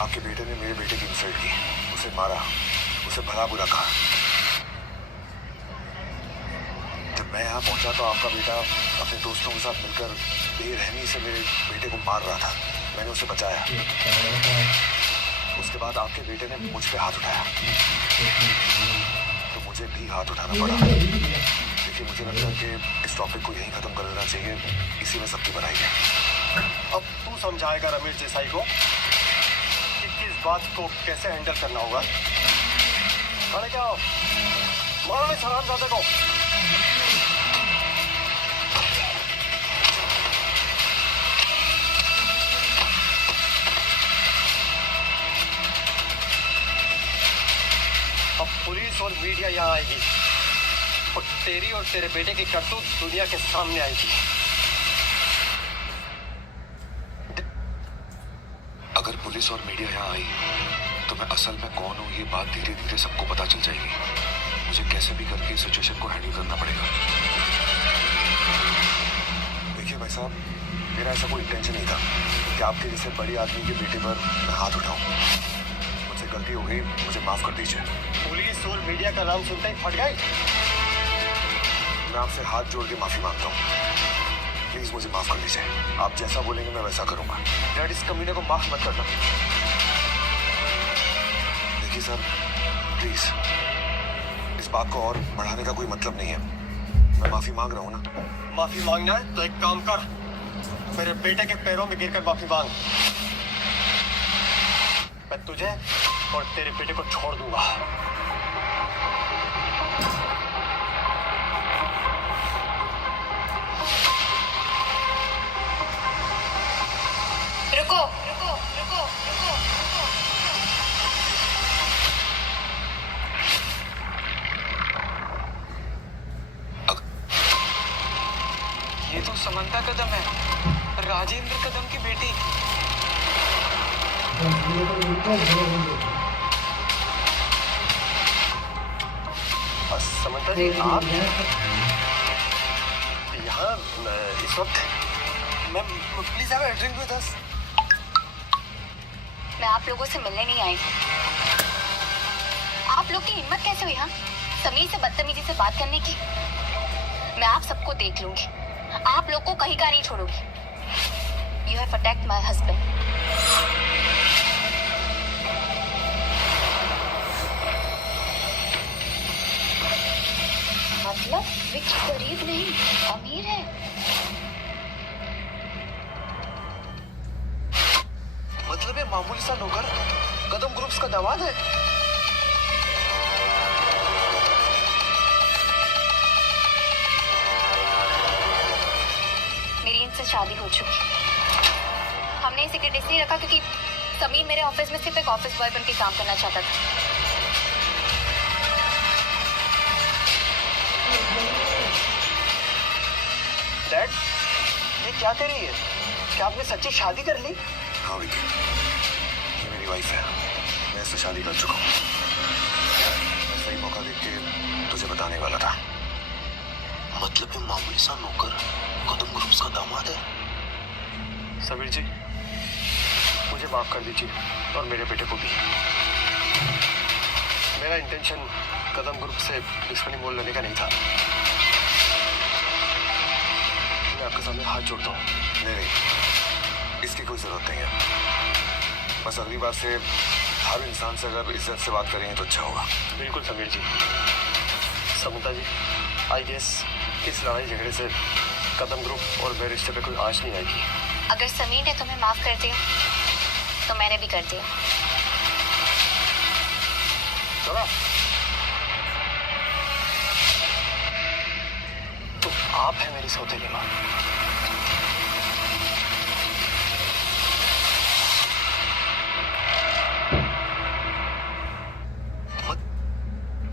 आपके बेटे ने मेरे बेटे की इंसल्ट की, उसे मारा, उसे भला बुरा कहा। जब मैं यहाँ पहुंचा तो आपका बेटा अपने दोस्तों के साथ मिलकर बेरहमी से मेरे बेटे को मार रहा था। मैंने उसे बचाया। उसके बाद आपके बेटे ने मुझ पे हाथ उठाया तो मुझे भी हाथ उठाना पड़ा। देखिए, मुझे लगता है कि इस टॉपिक को यहीं खत्म कर देना चाहिए। इसी में सबकी भलाई है। अब तू समझाएगा रमेश देसाई को कि किस बात को कैसे हैंडल करना होगा। खड़े क्या हो, मारो इस हरामजादे को। अब पुलिस और मीडिया यहाँ आएगी और तेरी और तेरे बेटे की करतूत दुनिया के सामने आएगी। अगर पुलिस और मीडिया यहाँ आई तो मैं असल में कौन हूँ ये बात धीरे धीरे सबको पता चल जाएगी। मुझे कैसे भी करके इस सिचुएशन को हैंडल करना पड़ेगा। देखिए भाई साहब, मेरा ऐसा कोई इंटेंशन नहीं था कि आपके जैसे बड़ी आदमी के बेटे पर मैं हाथ उठाऊं। मुझसे गलती हो गई, मुझे माफ कर दीजिए। पुलिस और मीडिया का नाम सुनते ही फट गए। मैं आपसे हाथ जोड़ के माफी मांगता हूँ। प्लीज मुझे माफ कर दीजिए। आप जैसा बोलेंगे मैं वैसा करूंगा। डैड, इस कमीने को माफ मत करना। देखिए सर, प्लीज इस बात को और बढ़ाने का कोई मतलब नहीं है। मैं माफी मांग रहा हूँ ना। माफी मांगना है तो एक काम कर, मेरे बेटे के पैरों में गिरकर माफी मांग। मैं तुझे और तेरे बेटे को छोड़ दूंगा। रुको रुको रुको रुको रुको। ये तो समंता कदम है, राजेंद्र कदम की बेटी। समंता जी, आप यहाँ इस वक्त? Ma'am please have a drink with us. मैं आप लोगों से मिलने नहीं आई हूँ। आप लोग की हिम्मत कैसे हुई हाँ समीर से बदतमीजी से बात करने की? मैं आप सबको देख लूंगी। आप लोग को कहीं का नहीं छोड़ूंगी। You have attacked my husband. मतलब विक्की गरीब नहीं, अमीर है। मतलब ये मामूली सा नौकर कदम ग्रुप्स का दामाद है? मेरी इनसे शादी हो चुकी। हमने इसे सीक्रेट इसलिए रखा क्योंकि समीर मेरे ऑफिस में सिर्फ एक ऑफिस बॉय बन के काम करना चाहता था। डैड, ये क्या कह रही है? क्या आपने सच्ची शादी कर ली? हाँ विकी, ये मेरी वाइफ है। मैं इससे शादी कर चुका हूँ। मैं सही मौका देख के तुझे बताने वाला था। मतलब ये मामूली सा नौकर कदम ग्रुप्स का दामाद है? समीर जी, मुझे माफ कर दीजिए और मेरे बेटे को भी। मेरा इंटेंशन कदम ग्रुप से दुश्मनी मोल लेने का नहीं था। मैं आपके सामने हाथ जोड़ता हूँ। नहीं, इसकी कोई जरूरत नहीं है। बस अगली बार से हर इंसान से अगर इज्जत से बात करेंगे तो अच्छा होगा। बिल्कुल समीर जी। समंता जी, आई गेस इस लड़ाई झगड़े से कदम ग्रुप और मेरे रिश्ते पे कोई आंच नहीं आएगी। अगर समीर ने तुम्हें माफ कर दिया तो मैंने भी कर दिया। चलो, तो आप हैं मेरी सौतेली माँ।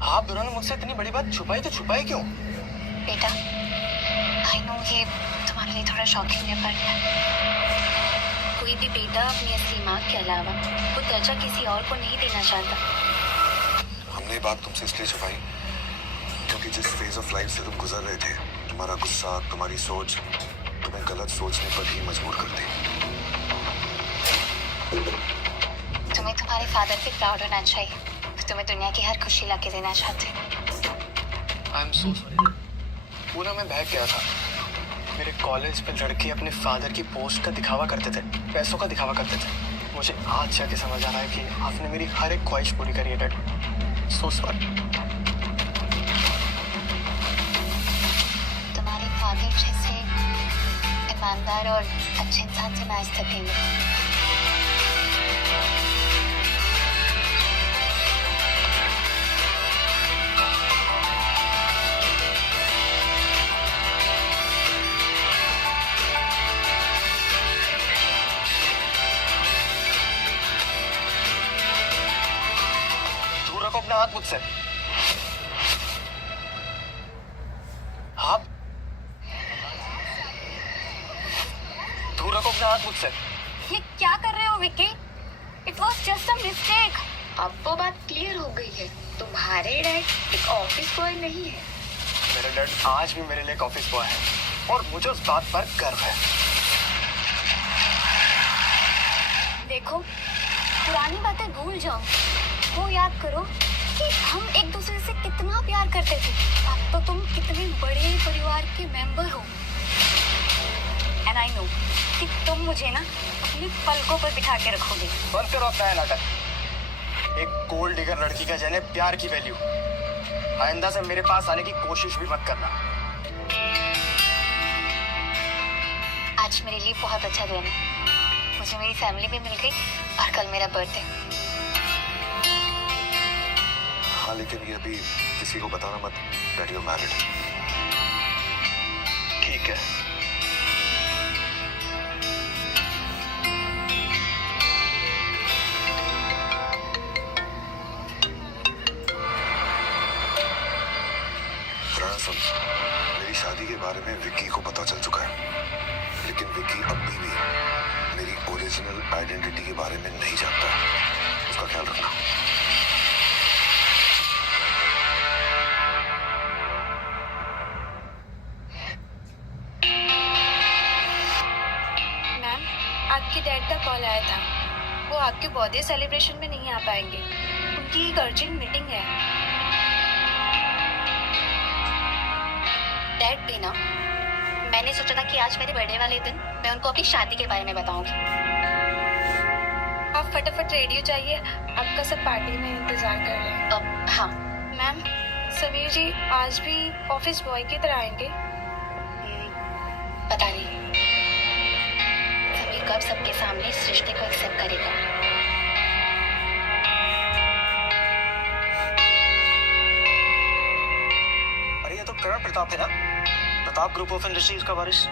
आप दोनों ने मुझसे इतनी बड़ी बात छुपाई तो छुपाई क्यों? बेटा, आई नो ये तुम्हारे लिए थोड़ा शॉकिंग है, पर कोई भी बेटा अपनी असली माँ के अलावा वो दर्जा किसी और को नहीं देना चाहता। हमने ये बात तुमसे इसलिए छुपाई क्योंकि जिस फेज ऑफ लाइफ से तुम गुजर रहे थे, तुम्हारा गुस्सा, तुम्हारी सोच तुम्हें गलत सोचने पर ही मजबूर करती। तुम्हें तुम्हारे फादर पे प्राउड होना चाहिए। तुम्हें दुनिया की हर खुशी लाके देना चाहते। I am so sorry. पूरा मैं बहक गया था। मेरे कॉलेज पे लड़के अपने फादर की पोस्ट का दिखावा करते थे, पैसों का दिखावा करते थे। मुझे आज जाके समझ आ रहा है कि आपने मेरी हर एक ख्वाहिश पूरी करी है डैड। So sorry. तुम्हारे फादर जैसे ईमानदार और अच्छे इंसान से मैं आज तक नहीं मिली। रखो अपना हाथ मुझसे। आप दूर रखो अपना हाथ मुझसे। ये क्या कर रहे हो Vicky? It was just a mistake. अब वो बात क्लियर हो गई है। तुम्हारे डैड एक ऑफिस बॉय नहीं है। मेरे डैड आज भी मेरे लिए एक ऑफिस बॉय है और मुझे उस बात पर गर्व है। देखो, पुरानी बातें भूल जाओ। वो याद करो कि हम एक दूसरे से कितना प्यार करते थे। अब तो तुम कितने बड़े परिवार के मेंबर हो। एंड आई नो कि तुम मुझे ना अपनी पलकों पर बिठा के रखोगे। बंद करो अपना नाटक। एक गोल्ड डिगर लड़की का जाने प्यार की वैल्यू। आइंदा से मेरे पास आने की कोशिश भी मत करना। आज मेरे लिए बहुत अच्छा दिन है। मुझे मेरी फैमिली भी मिल गई और कल मेरा बर्थडे। हाँ, लेकिन ये अभी किसी को बताना मत दैट यू आर मैरिड। ठीक है। राणा सुन, मेरी शादी के बारे में विक्की को पता चल चुका है, लेकिन विक्की अभी भी मेरी ओरिजिनल आइडेंटिटी के बारे में नहीं जानता। उसका ख्याल रखना। आपके डैड का कॉल आया था। वो आपके बर्थडे सेलिब्रेशन में नहीं आ पाएंगे। उनकी एक अर्जेंट मीटिंग है। डैड भी ना, मैंने सोचा था कि आज मेरे बर्थडे वाले दिन मैं उनको अपनी शादी के बारे में बताऊंगी। आप फटाफट रेडी हो जाइए, आपका सब पार्टी में इंतजार कर रहे हैं। हाँ मैम, समीर जी आज भी ऑफिस बॉय की तरह आएंगे? पता नहीं समीर कब सबके सामने इस रिश्ते को एक्सेप्ट करेगा। अरे ये तो करण प्रताप है ना, प्रताप ग्रुप ऑफ इंडस्ट्रीज का वारिस।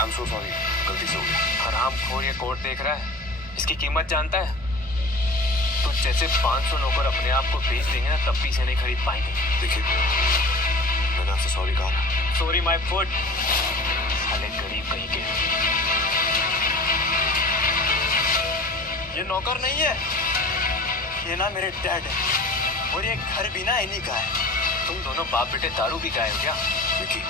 आई एम सो सॉरी, गलती से हो गया। हरामखोर ये कोट देख रहा है, इसकी कीमत जानता है? तो जैसे 500 नौकर अपने आप को बेच देंगे ना, तब भी इसे नहीं खरीद पाएंगे। देखिए, मैंने आपसे सॉरी कहा ना। Sorry my foot. साले गरीब कहीं के। ये नौकर नहीं है, ये ना मेरे डैड है और ये घर भी ना इन्हीं का है। तुम दोनों बाप बेटे दारू भी खाए हो क्या? विकी,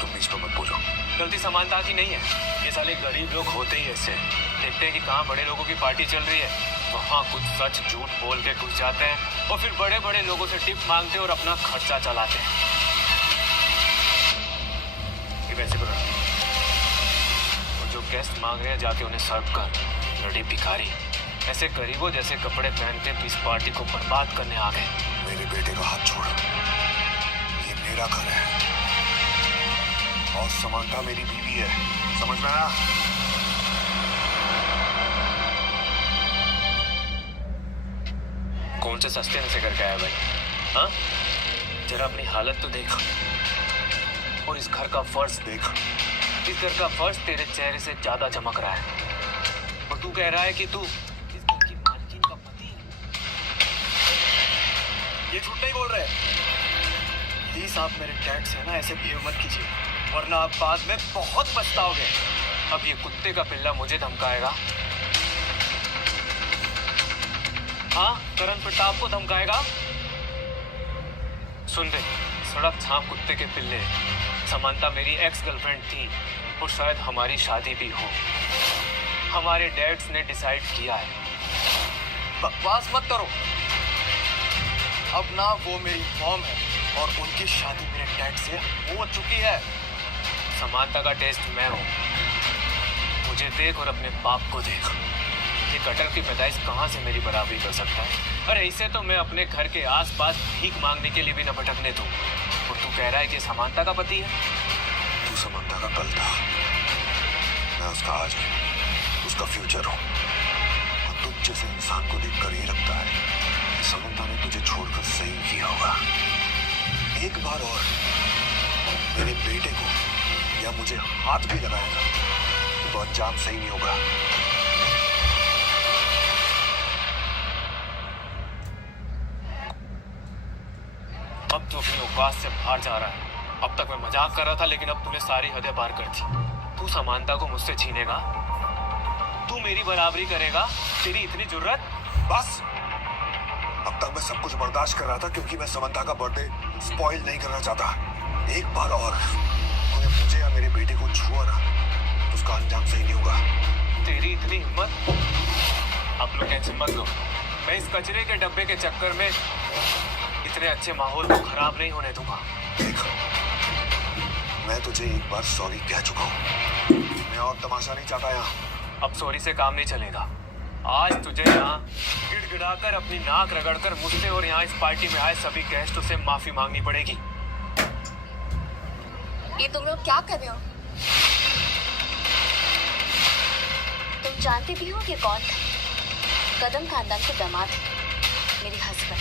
तुम बीच में मत बोलो। गलती समानता की नहीं है। ये साले गरीब लोग होते ही ऐसे। देखते हैं कि कहाँ बड़े लोगों की पार्टी चल रही है, वहाँ कुछ सच झूठ बोल के घुस जाते हैं और फिर बड़े बड़े लोगों से टिप मांगते हैं और अपना खर्चा चलाते हैं। ये वैसे करो, और जो गेस्ट मांग रहे हैं जाके उन्हें सर्व कर। लड़ी भिखारी ऐसे गरीबों जैसे कपड़े पहनते इस पार्टी को बर्बाद करने आ गए। मेरे बेटे का हाथ छोड़, ये मेरा घर है और समानता मेरी बीवी है, समझ में आया? कौन से सस्ते नशे करके आया भाई? हाँ, जरा अपनी हालत तो देख और इस घर का फर्श देख। इस घर का फर्श तेरे चेहरे से ज्यादा चमक रहा है और तू कह रहा है कि तू इस घर की मालकिन का पति है। ये झूठ नहीं बोल रहे। प्लीज आप मेरे डैड से ना ऐसे बिहेव मत कीजिए, वरना आप बाद में बहुत पछताओगे। अब ये कुत्ते का पिल्ला मुझे धमकाएगा? हाँ, करण प्रताप को धमकाएगा? सुन दे, सड़क छाप कुत्ते के पिल्ले, समांता मेरी एक्स गर्लफ्रेंड थी और शायद हमारी शादी भी हो। हमारे डैड्स ने डिसाइड किया है। बकवास मत करो। अब ना वो मेरी मॉम है और उनकी शादी मेरे डैड से हो चुकी है। समांता का टेस्ट मैं हूँ। मुझे देख और अपने बाप को देख। ये कटर की पैदाइश कहाँ से मेरी बराबरी कर सकता है? अरे इसे तो मैं अपने घर के आसपास भीख मांगने के लिए भी न भटकने दूं। और तू कह रहा है कि समांता का पति है? तू समांता का कल था, मैं उसका आज हूँ, उसका फ्यूचर हूँ। और तुझ जैसे इंसान को देखकर ये लगता है कि समांता ने तुझे छोड़कर सही किया होगा। एक बार और मेरे बेटे को या मुझे हाथ भी लगाएगा तो अंजाम सही नहीं होगा। अब तो अपनी औकात से बाहर जा रहा है। अब तक मैं मजाक कर रहा था, लेकिन अब तूने सारी हदें पार कर दी। तू समानता को मुझसे छीनेगा? तू मेरी बराबरी करेगा? तेरी इतनी जुर्रत? बस, अब तक मैं सब कुछ बर्दाश्त कर रहा था क्योंकि मैं समंता का बर्थडे स्पॉइल नहीं करना चाहता। एक बार और कोई मुझे या मेरे बेटे को छुआ ना तो उसका अंजाम सही नहीं होगा। तेरी इतनी हिम्मत? आप लोग टेंशन मत लो, मैं इस कचरे के डब्बे के चक्कर में इतने अच्छे माहौल को खराब नहीं होने दूंगा। देख, मैं तुझे एक बार सॉरी कह चुका हूँ। मैं और तमाशा नहीं चाहता यहाँ। अब सॉरी से काम नहीं चलेगा। आज तुझे यहाँ गिड़गिड़ाकर अपनी नाक रगड़कर मुझसे और यहाँ इस पार्टी में आए सभी गेस्टों से माफी मांगनी पड़ेगी। ये तुम लोग क्या कर रहे हो? तुम जानते भी हो कि कौन था? कदम खानदान के दामाद, मेरे हस्बैंड।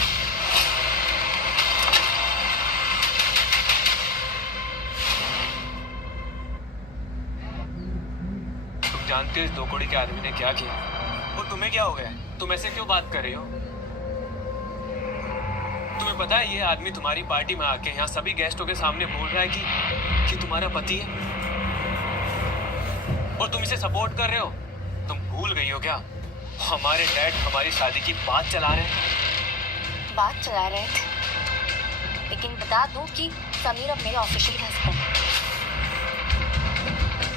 तुम जानते हो इस दो कौड़ी के आदमी ने क्या किया? और तुम्हें क्या हो गया? तुम ऐसे क्यों बात कर रही हो? तुम्हें पता है ये आदमी तुम्हारी पार्टी में आके यहाँ सभी गेस्टों के सामने बोल रहा है कि तुम्हारा पति है और तुम इसे सपोर्ट कर रहे हो? तुम भूल गई हो क्या? हमारे डैड हमारी शादी की बात चला रहे हैं। बात चला रहे थे, लेकिन बता दूं कि समीर अब मेरे ऑफिशियल हस्बैंड है।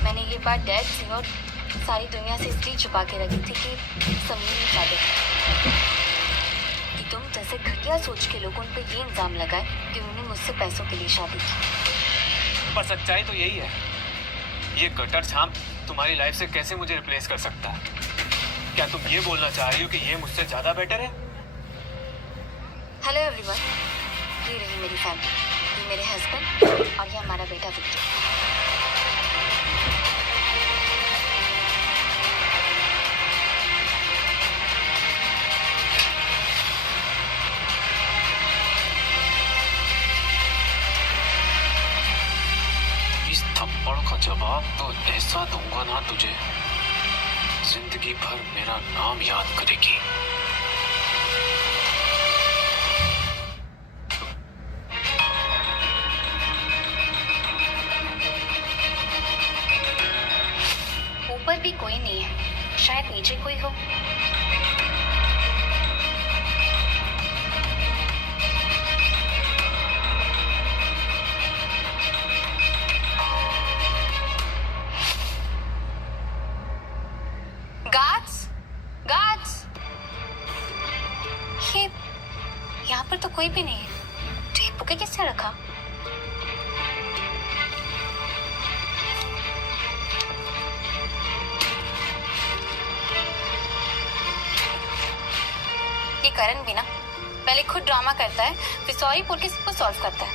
मैंने ये बात डैड से और सारी दुनिया से इसलिए छुपा के रखी थी कि समीर ने शादी कि तुम जैसे घटिया सोच के लोगों पे ये इल्जाम लगाए कि उन्होंने मुझसे पैसों के लिए शादी की। पर सच्चाई तो यही है। ये गटर छाप तुम्हारी लाइफ से कैसे मुझे रिप्लेस कर सकता है? क्या तुम ये बोलना चाह रही हो कि ये मुझसे ज्यादा बेटर है? हेलो एवरीवन, ये रही मेरी फैमिली, ये मेरे हस्बैंड और ये हमारा बेटा विक्टर। इस थप्पड़ का जवाब तो ऐसा दूंगा ना तुझे, जिंदगी भर मेरा नाम याद करेगी। ऊपर भी कोई नहीं है, शायद नीचे कोई हो। यहाँ पर तो कोई भी नहीं है। तो ये बुके किसने रखा? ये करण भी ना पहले खुद ड्रामा करता है, फिर सॉरी बोल के सबको सॉल्व करता है।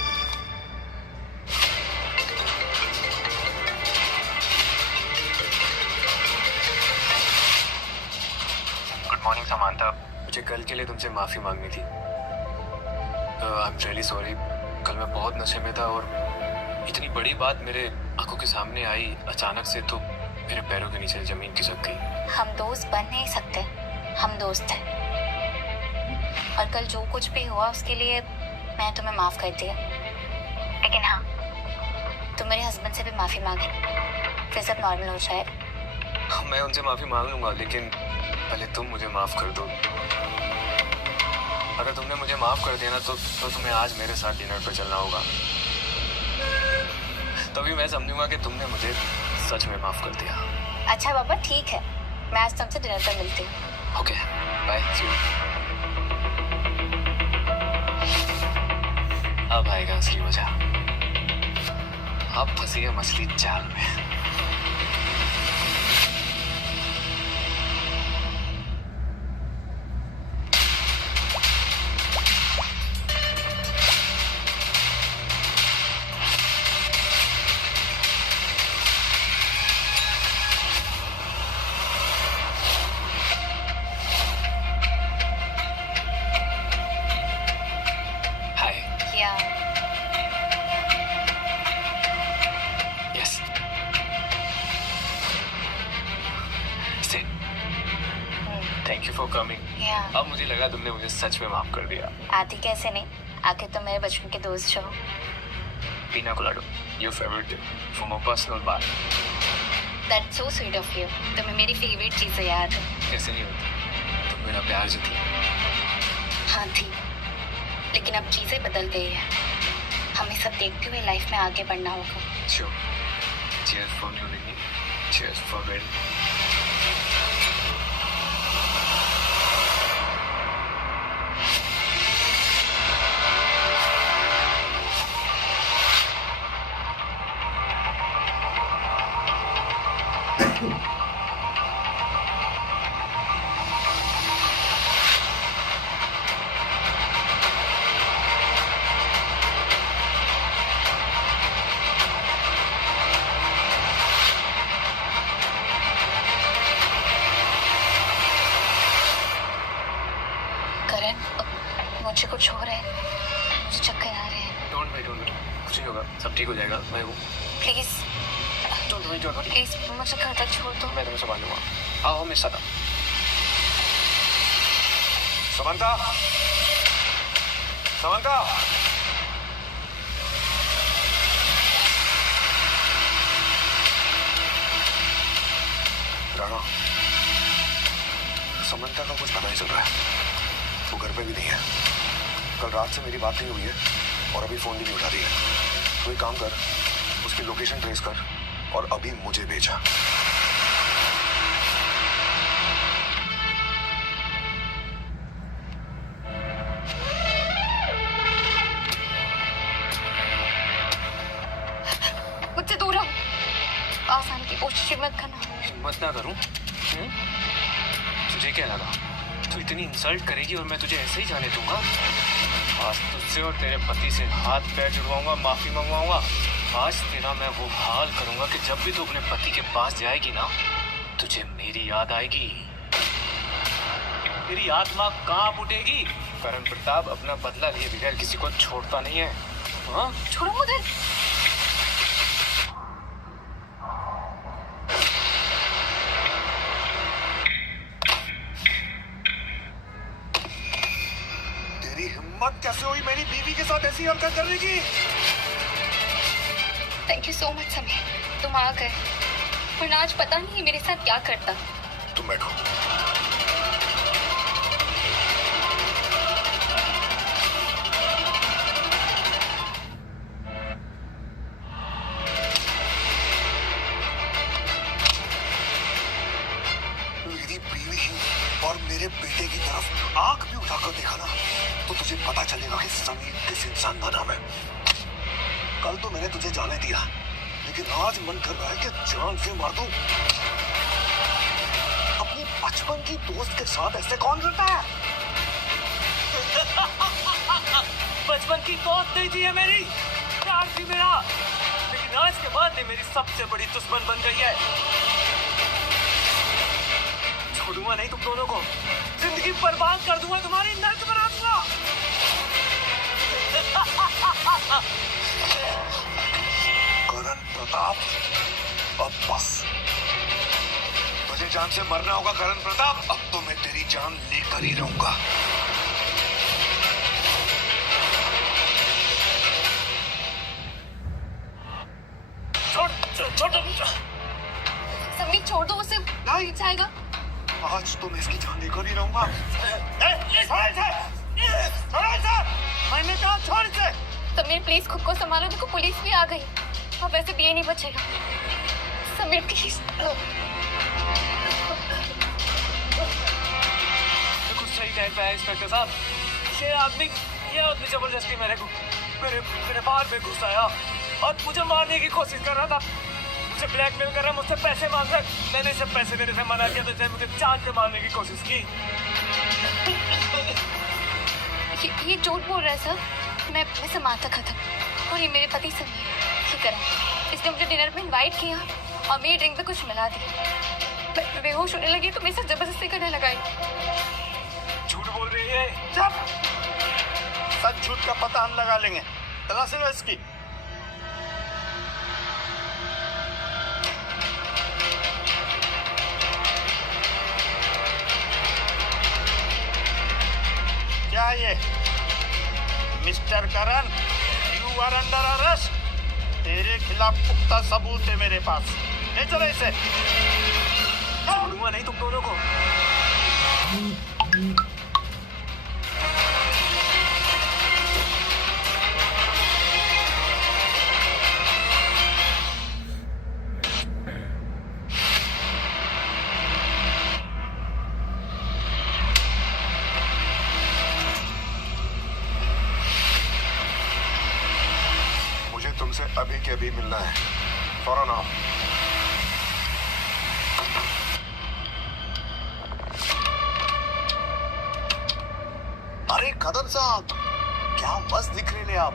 गुड मॉर्निंग समांता, मुझे कल के लिए तुमसे माफी मांगनी थी। I am really sorry. कल मैं बहुत नशे में था और इतनी बड़ी बात मेरे आंखों के सामने आई अचानक से, तो मेरे पैरों के नीचे जमीन खिसक गई। हम दोस्त बन नहीं सकते, हम दोस्त हैं। और कल जो कुछ भी हुआ उसके लिए मैं तुम्हें माफ कर दिया, लेकिन हाँ, तुम मेरे हस्बैंड से भी माफी मांगे, फिर सब नॉर्मल हो जाएगा। मैं उनसे माफी मांग लूंगा, लेकिन पहले तुम मुझे माफ कर दो। अगर तुमने मुझे माफ कर दिया ना तो तुम्हें आज मेरे साथ डिनर पर चलना होगा। तभी मैं समझूंगा कि तुमने मुझे सच में माफ कर दिया। अच्छा बाबा, ठीक है, मैं आज तुमसे डिनर पर मिलती हूँ। Okay, bye. अब आएगा असली मजा। अब फंसी है मछली जाल में। Hi. Yeah yes. Sit. Thank you for coming. Yeah अब मुझे लगा तुमने मुझे सच में माफ कर दिया। आती कैसे नहीं, आखिर तुम मेरे बचपन के दोस्त हो। पीना कोलाडो, your favourite for my personal bar. That's so sweet of you. तुम्हें मेरी फेवरेट चीजें याद है। ऐसे नहीं होता, तुम मेरा प्यार जो थी। हाँ थी, लेकिन अब चीजें बदल गई है। हमें सब देखते हुए लाइफ में आगे बढ़ना होगा। Sure. Cheers for new beginning. Cheers for wedding. करण, मुझे कुछ हो रहा है, मुझे चक्कर आ रहे हैं। Don't worry, don't worry. कुछ नहीं होगा, सब ठीक हो जाएगा। मैं हूँ। Please Don't worry, don't worry. Please मुझे घर तक छोड़ दो। मैं तुम्हें संभाल लूंगा। आओ मेरे साथ। समंता, समंता। राणा, समंता का कुछ पता नहीं चल रहा है। वो घर पे भी नहीं है। कल रात से मेरी बात नहीं हुई है और अभी फोन भी नहीं उठा रही है। तो एक काम कर, उसकी लोकेशन ट्रेस कर और अभी मुझे भेजा। मुझसे दूर रहो, आसानी की कोशिश मत करना। हिम्मत ना करूं? तुझे क्या लगा तू इतनी इंसल्ट करेगी और मैं तुझे ऐसे ही जाने दूंगा? आज तुझसे और तेरे पति से हाथ पैर जुड़वाऊंगा, माफी मंगवाऊंगा। आज तेरा मैं वो हाल करूंगा कि जब भी तू अपने पति के पास जाएगी ना, तुझे मेरी याद आएगी। तेरी आत्मा कांप उठेगी। करण प्रताप अपना बदला लिए बगैर किसी को छोड़ता नहीं है। हाँ? छोड़ो मुझे। तेरी हिम्मत कैसे हुई मेरी बीवी के साथ ऐसी हरकत करने की? Thank you so much Sameer, तुम आ गए, वरना आज पता नहीं मेरे साथ क्या करता। तुम बैठो। मेरी बीवी और मेरे बेटे की तरफ आंख भी उठाकर देखा ना, तो तुझे पता चलेगा कि समीर किस इंसान का नाम है। कल तो मैंने तुझे जाने दिया, लेकिन आज मन कर रहा है कि जान से मार दूं। अपनी बचपन की दोस्त के साथ ऐसे कौन रहता है? बचपन की दोस्त नहीं थी है मेरी, प्यार थी मेरा, लेकिन आज के बाद ये मेरी सबसे बड़ी दुश्मन बन गई है। छोड़ूंगा नहीं तुम दोनों को, जिंदगी बर्बाद कर दूंगा, तुम्हारी नर्क बना दूंगा। करण प्रताप, अब बस। तुझे जान से मरना होगा करण प्रताप। अब तो मैं तेरी जान लेकर ही रहूंगा। समीर छोड़ दो उसे, नहीं। जाएगा। आज तो मैं इसकी जान लेकर ही रहूंगा। मैंने कहा छोड़ इसे। समीर प्लीज खुद को संभालो, देखो पुलिस भी आ गई। अब ऐसे भी ये नहीं बचेगा। समीर प्लीज। कुछ सही कहता है इंस्पेक्टर साहब। ये आदमी जबरदस्ती मेरे बार में घुस आया और मुझे मारने की कोशिश कर रहा था। मुझे ब्लैकमेल कर रहा है, मुझसे पैसे मांग रहा है। मैंने इसे पैसे देने से मना किया तो इसने मुझे जान से मारने की कोशिश की। ये झूठ बोल रहा है सर। मैं समाता खत्म और ये मेरे पति समीर की तरह। इसने मुझे डिनर में इनवाइट किया और मेरी ड्रिंक में कुछ मिला दिया। मैं बेहोश होने लगी तो मेरे साथ जबरदस्ती करने लगाई। झूठ बोल रही है। चुप। सच झूठ का पता हम लगा लेंगे। तलाशी लो इसकी। क्या ये mister Karan, you are under arrest. तेरे खिलाफ पुख्ता सबूत है मेरे पास। ले चलो इसे। छोड़ूंगा नहीं तुम दोनों को। मुझे तुमसे अभी के अभी मिलना है, फौरन आओ। अरे कदम साहब, क्या मस्त दिख रहे हैं आप।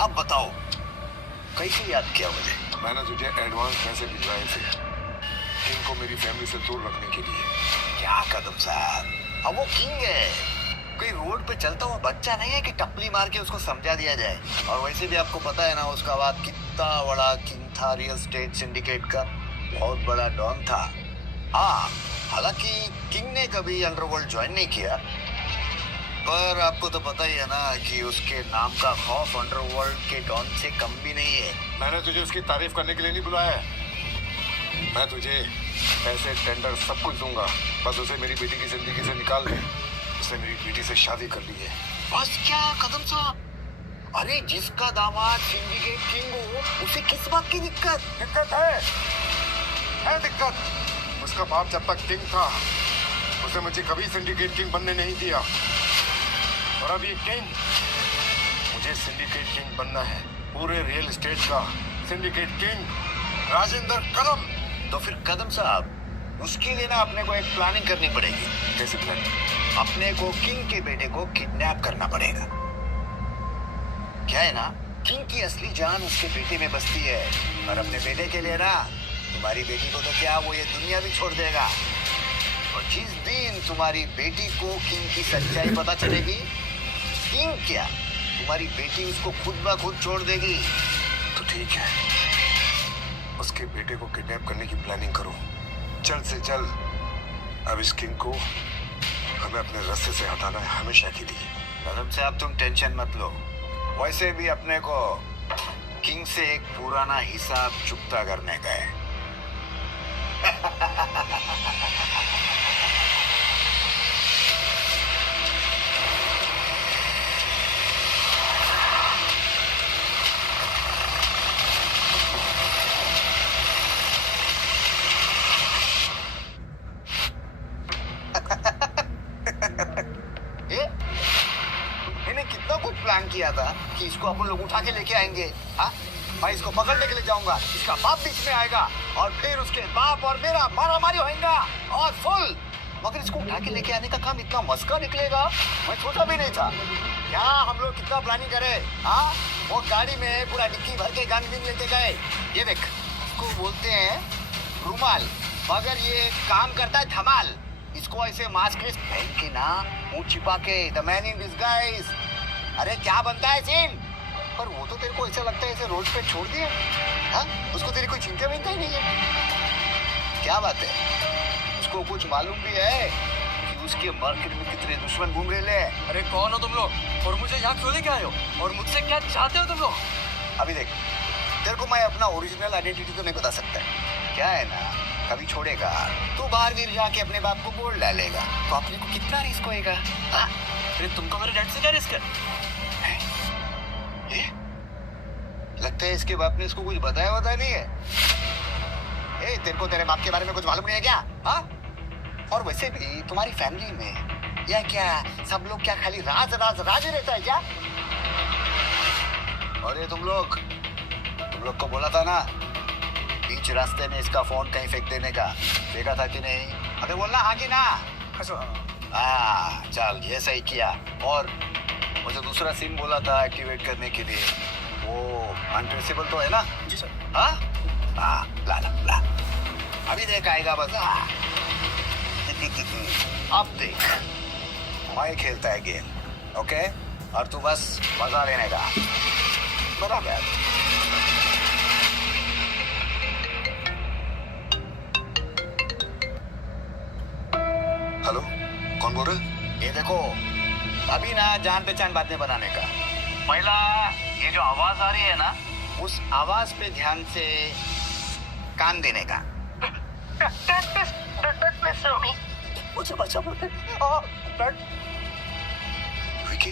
अब बताओ कैसे याद किया मुझे? मैंने तुझे एडवांस पैसे भिजवाए थे किंग को मेरी फैमिली से दूर रखने के लिए। क्या कदम साहब, अब वो किंग है, कोई रोड पे चलता हुआ बच्चा नहीं है कि टपली मार के उसको समझा दिया जाए। और वैसे भी आपको पता है ना उसका बाप कितना बड़ा किंग था, रियल स्टेट सिंडिकेट का बहुत बड़ा डॉन था। हाँ, हालांकि किंग ने कभी अंडरवर्ल्ड ज्वाइन नहीं किया, पर आपको तो पता ही है ना कि उसके नाम का खौफ अंडरवर्ल्ड के डॉन से कम भी नहीं है। मैंने तुझे उसकी तारीफ करने के लिए नहीं बुलाया है। मैं तुझे पैसे, टेंडर सब कुछ दूंगा, बस उसे मेरी बेटी की जिंदगी से निकाल दे। उसने मेरी बेटी से शादी कर ली है। बस क्या कदम साहब, अरे जिसका दामाद सिंडिकेट किंग हो उसे किस बात की दिक्कत? दिक्कत है दिक्कत। उसका बाप जब तक किंग था उसे मुझे कभी सिंडिकेट किंग बनने नहीं दिया, और अब ये किंग, मुझे सिंडिकेट किंग बनना है, पूरे रियल एस्टेट का सिंडिकेट किंग, राजेंद्र कदम। तो फिर कदम साहब उसके लिए ना अपने को एक प्लानिंग करनी पड़ेगी। कैसे प्लान? अपने को किंग के बेटे को किडनैप करना पड़ेगा। क्या है ना, किंग की असली जान उसके बेटे में बसती है, और अपने बेटे के लिए ना तुम्हारी बेटी को तो क्या, वो ये दुनिया भी छोड़ देगा। और जिस दिन तुम्हारी बेटी को किंग की सच्चाई पता चलेगी, किंग क्या, तुम्हारी बेटी उसको खुद ब खुद छोड़ देगी। तो ठीक है, उसके बेटे को किडनैप करने की प्लानिंग करो जल्द से जल्द। अब इस किंग को हमें अपने रास्ते से हटाना है हमेशा के लिए। कदम साहब तुम टेंशन मत लो, वैसे भी अपने को किंग से एक पुराना हिसाब चुकता करने का है। मैंने कितना कुछ प्लान किया था कि इसको अपन लोग उठा के लेके आएंगे। हाँ, मैं इसको पकड़ने के लिए जाऊंगा, इसका बाप बीच में आएगा और फिर उसके बाप और मेरा मारामारी होएगा और फुल। मगर इसको उठा के लेके आने का काम इतना मस्का निकलेगा, मैं सोचा भी नहीं था। क्या हम लोग कितना प्लानिंग करे। हाँ, वो गाड़ी में पूरा डिक्की भर के गन भी लेके गए। ये देख, इसको बोलते हैं रुमाल, मगर ये काम करता है धमाल। इसको ऐसे मास्क पहन के ना, मुंह छिपा के, द मैन इन डिस्गाइज। अरे क्या बनता है सीन। पर वो तो तेरे को ऐसा लगता है ऐसे रोड पे छोड़ दिए। हाँ, उसको तेरी कोई चिंता विंता ही नहीं है। क्या बात है, उसको कुछ मालूम भी है कि उसके मार्केट में कितने दुश्मन घूम रहे ले। अरे कौन हो तुम लोग और मुझे यहाँ क्यों लेके आए हो और मुझसे क्या चाहते हो तुम लोग? अभी देख, तेरे को मैं अपना ओरिजिनल आइडेंटिटी तो नहीं बता सकता। क्या है ना, कभी छोड़ेगा तो बाहर गिर जाके अपने बाप को बोल डालेगा, तो अपने को कितना रिस्क होएगा? हाँ? फिर तुमको मेरे डैड से क्या रिस्क है? ये लगता है इसके बाप ने इसको कुछ बताया नहीं है। ए, तेरे को तेरे बाप के बारे में कुछ मालूम नहीं है क्या? हाँ? और वैसे भी तुम्हारी फैमिली में या क्या सब लोग क्या खाली राज ही रहता है क्या? और ये तुम लोग को बोला था ना बीच रास्ते में इसका फोन कहीं फेंक देने का, देखा था कि नहीं? अबे बोलना हाँ कि ना? हाँ चल, ये सही किया। और मुझे दूसरा सिम बोला था एक्टिवेट करने के लिए, वो अनट्रेसेबल तो है ना? जी सर। हाँ हाँ, ला अभी देख आएगा बस। हाँ। अब देख, मैं खेलता है गेम, ओके? और तू बस मजा लेने का। बराबर। हेलो, कौन बोल रहे? ये देखो, अभी ना जान पहचान बातें बनाने का। पहला ये जो आवाज आ रही है ना, उस आवाज पे ध्यान से कान देने का। मुझे बचा बोलते। विकी,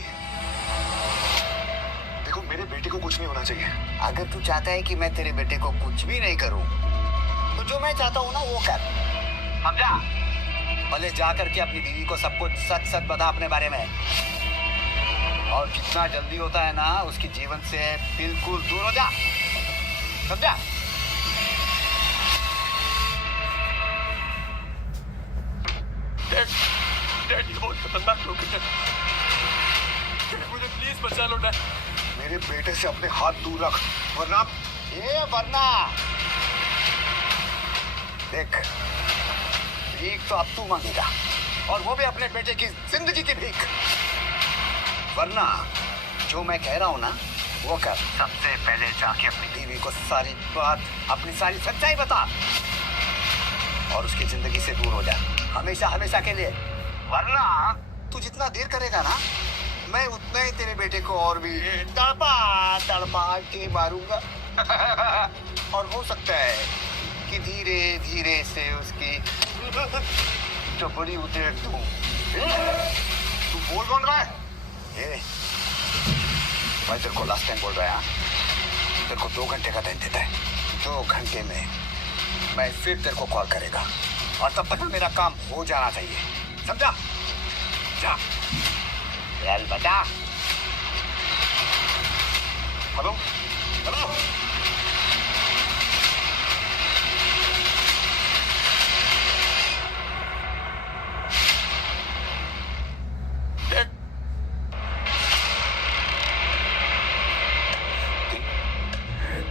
देखो मेरे बेटे को कुछ नहीं होना चाहिए। अगर तू चाहता है कि मैं तेरे बेटे को कुछ भी नहीं करूं, तो जो मैं चाहता हूं ना वो कर, समझा? भले जा करके अपनी बीवी को सब कुछ सच बता अपने बारे में, और जितना जल्दी होता है ना उसकी जीवन से बिल्कुल दूर हो जा, समझा? डैड ये बहुत खतरनाक लोग हैं। मुझे प्लीज बचा लो डैड। मेरे बेटे से अपने हाथ दूर रख, वरना देख, भीख तो अब तू मांगेगा, और वो भी अपने बेटे की जिंदगी की भीख। वरना जो मैं कह रहा हूं ना वो कर। सबसे पहले जाके अपनी बीवी को सारी बात, अपनी सारी सच्चाई बता, और उसकी जिंदगी से दूर हो जा, हमेशा के लिए। वरना तू जितना देर करेगा ना, मैं उतना ही तेरे बेटे को और भी तड़पा के मारूंगा। और हो सकता है कि धीरे धीरे से उसकी चपड़ी उतेर दूं। तू बोल कौन रहा है? मैं तेरे को लास्ट टाइम बोल रहा है, तेरे को 2 घंटे का टाइम देता है। 2 घंटे में मैं फिर तेरे को कॉल करेगा, और तब तक मेरा काम हो जाना चाहिए, समझा? जा चल बेटा। हेलो।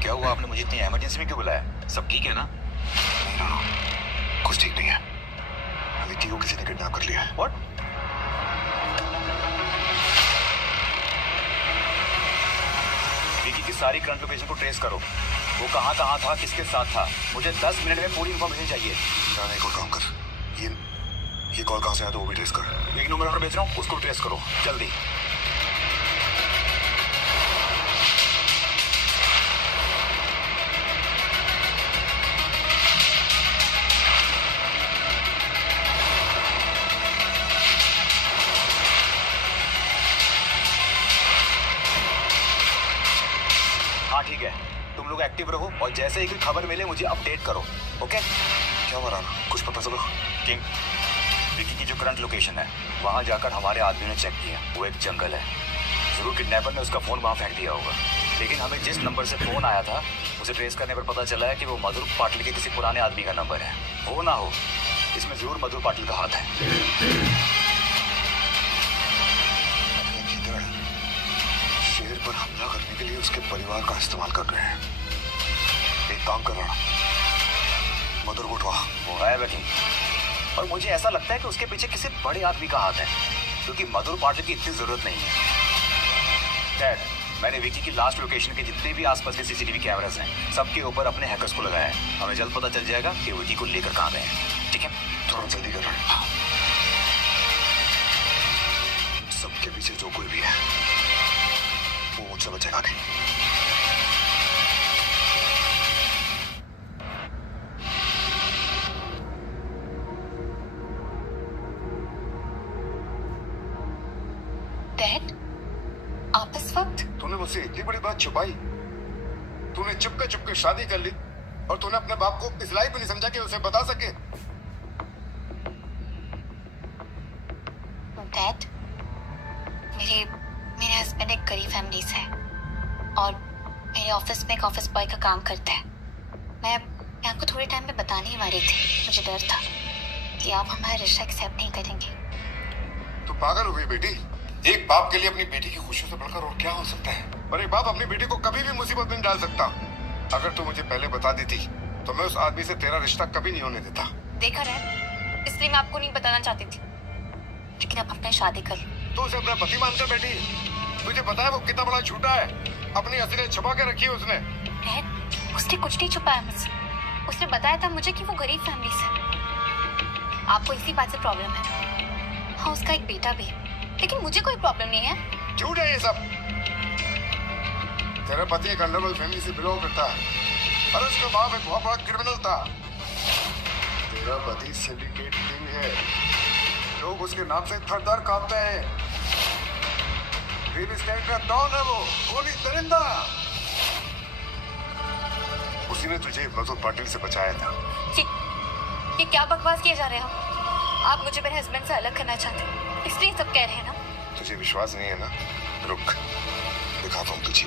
क्या हुआ? आपने मुझे इतनी इमरजेंसी में क्यों बुलाया? सब ठीक है ना? नहीं, कुछ ठीक नहीं है। विकी को किसी ने किडनैप कर लिया है। What? विकी की सारी करंट लोकेशन को ट्रेस करो। वो कहाँ था, किसके साथ था। मुझे 10 मिनट में पूरी इन्फॉर्मेशन चाहिए। जाने को काम कर। ये कॉल कहाँ से आया तो वो भी ट्रेस कर। एक नंबर पर भेज रहा हूँ, उसको ट्रेस करो जल्दी। हाँ ठीक है, तुम लोग एक्टिव रहो, और जैसे ही कोई खबर मिले मुझे अपडेट करो, ओके? क्या मराना, कुछ पता चला? किंग, विकी की जो करंट लोकेशन है, वहाँ जाकर हमारे आदमियों ने चेक किया। वो एक जंगल है। जरूर किडनैपर ने उसका फोन वहाँ फेंक दिया होगा, लेकिन हमें जिस नंबर से फोन आया था उसे ट्रेस करने पर पता चला है कि वो मधुर पाटिल के किसी पुराने आदमी का नंबर है। हो ना हो, इसमें जरूर मधुर पाटिल का हाथ है। शेर पर हमला करने के लिए उसके परिवार का इस्तेमाल कर रहे हैं। एक काम कर रहा, मधुर को उठवा। वो है वकील, और मुझे ऐसा लगता है कि उसके पीछे किसी बड़े आदमी का हाथ है, क्योंकि मधुर पाटिल की इतनी जरूरत नहीं है। डैड, मैंने विकी की लास्ट लोकेशन के जितने भी आसपास के सीसीटीवी कैमरास हैं, सबके ऊपर अपने हैकर्स को लगाया है। हमें जल्द पता चल जाएगा कि विकी को लेकर कहाँ गए हैं। ठीक है, थोड़ा जल्दी कर रहे हैं। सबके पीछे जो कोई भी है वो मुझसे बचेगा नहीं। डैड, आप इस वक्त? तूने मुझसे इतनी बड़ी बात छुपाई। तूने चुपके चुपके शादी कर ली और तूने अपने बाप को इस लायक भी नहीं समझा कि उसे बता सके। डैड, मेरे हस्बैंड एक गरीब फैमिली से है और मेरे ऑफिस में एक ऑफिस बॉय का काम करता है। मैं आपको थोड़े टाइम में बताने ही वाली थी। मुझे डर था कि आप हमारा रिश्ता एक्सेप्ट नहीं करेंगे। तू पागल हो गई बेटी। एक बाप के लिए अपनी बेटी की खुशियों से बढ़कर और क्या हो सकता है। और एक बाप अपनी बेटी को कभी भी मुसीबत में नहीं डाल सकता। अगर तू मुझे पहले बता देती तो मैं उस आदमी से तेरा रिश्ता कभी नहीं होने देता। देखा रहे, इसलिए मैं आपको नहीं बताना चाहती थी, लेकिन आप अपने शादी कर लो। तू उसे अपना पति मानकर बैठी। तुझे पता है वो कितना बड़ा झूठा है। अपनी असलियत छुपा के रखी है उसने। डैड, उसने कुछ नहीं छुपाया मुझसे। उसने बताया था मुझे कि वो गरीब फैमिली से। आपको इसी बात से प्रॉब्लम है। हाँ, उसका एक बेटा भी है, लेकिन मुझे कोई प्रॉब्लम नहीं है। झूठ है ये सब। तेरा पति एक अंडरवर्ल्ड फैमिली से बिलोंग करता है और उसका बाप एक बहुत बड़ा क्रिमिनल था। तेरा पति सिंडिकेट किंग है। लोग उसके नाम से थर-थर कांपते हैं। रियल एस्टेट का डॉन है वो, गोली दरिंदा। उसी ने तुझे मजदूर पाटिल से बचाया था। ये क्या बकवास किए जा रहे हो? आप मुझे मेरे हस्बैंड से अलग करना चाहते हैं, इसलिए सब कह रहे हैं ना? तुझे विश्वास नहीं है ना? रुक, दिखाता हूँ तुझे।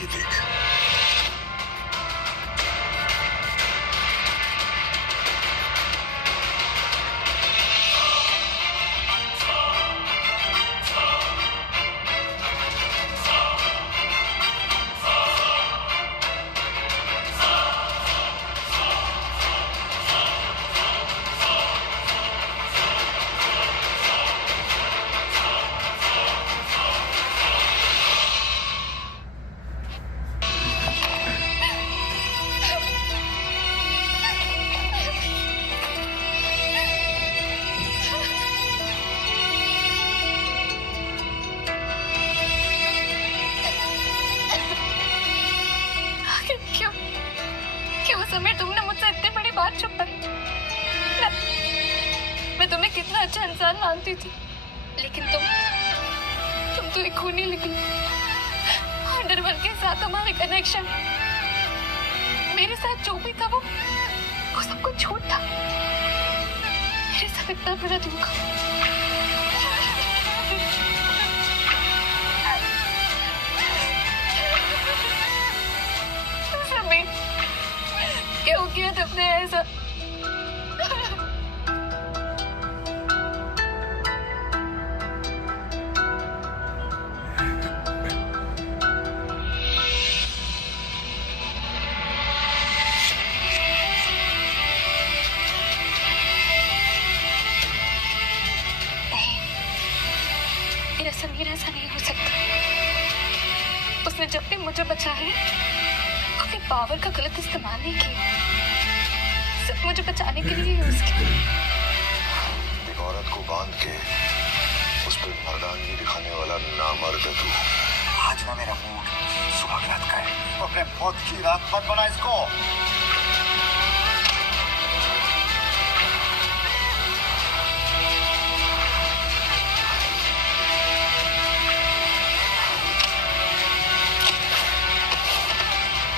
ये देख। क्यों समीर, तुमने मुझसे इतनी बड़ी बात छुपाई? मैं तुम्हें कितना अच्छा इंसान मानती थी, लेकिन तुम तो एक खूनी निकली। अंडरवर्ल्ड के साथ तुम्हारे कनेक्शन, मेरे साथ जो भी था वो सब कुछ झूठ था। मेरे साथ इतना बड़ा धोखा। समीर, क्यों किया तुमने ऐसा? मेरा समीर ऐसा नहीं हो सकता। उसने जब भी मुझे बचाया है, अपने पावर का गलत इस्तेमाल नहीं किया। सिर्फ मुझे बचाने के लिए उसके। एक औरत को बांध के उस पर मर्दानगी दिखाने वाला नामर्द है तू। आज ना मेरा मूड सुहाग रात का है, तो अपने मौत की रात मत बना इसको।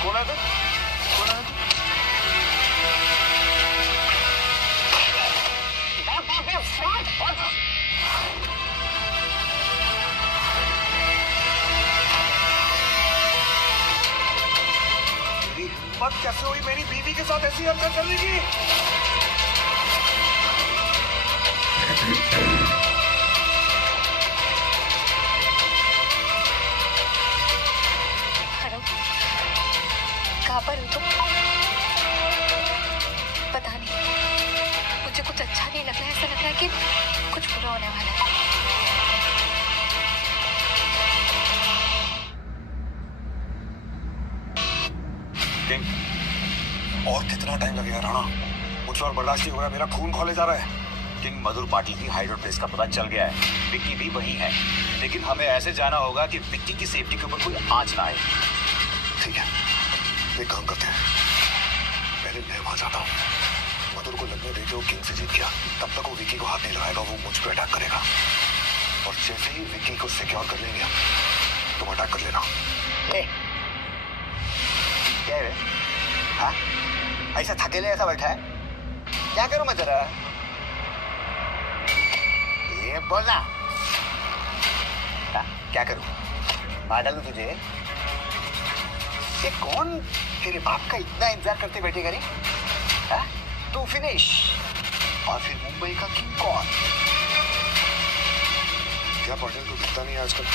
कौन है? कौन है? तेरी हिम्मत कैसे हुई मेरी बीवी के साथ ऐसी हरकत करने की? हेलो, कहाँ पर हो तुम? पता नहीं, मुझे कुछ अच्छा नहीं लग रहा है। ऐसा लग रहा है कि कुछ बुरा होने वाला है। किंग, और कितना टाइम लगेगा राणा? मुझसे और बर्दाश्त नहीं हो रहा, मेरा खून खौले जा रहा है। किंग, मधुर पाटिल की हाइड प्लेस का पता चल गया है। विक्की भी वही है, लेकिन हमें ऐसे जाना होगा कि विक्की की सेफ्टी के ऊपर कोई आंच ना आए। ठीक है, एक काम करते हैं, पहले मैं वहां जाता हूँ, मधुर को को लगने दे कि वो किंग से जीत गया। तब तक वो विकी को हाथ नहीं लगाएगा, वो मुझ पे अटैक करेगा। और जैसे ही विकी को सिक्योर कर लेंगे तुम अटैक कर लेना। क्या है? हाँ? ऐसा थकेले ऐसा बैठा है? क्या करूं मैं तेरा? ये बोलना। हाँ? क्या करूं? मार डालूं तुझे? ये कौन तेरे बाप का इतना इंतजार करते बैठेगा रे? हाँ? तू फिनिश और फिर मुंबई का किंग कौन? क्या पाटिल को दिखता नहीं आजकल?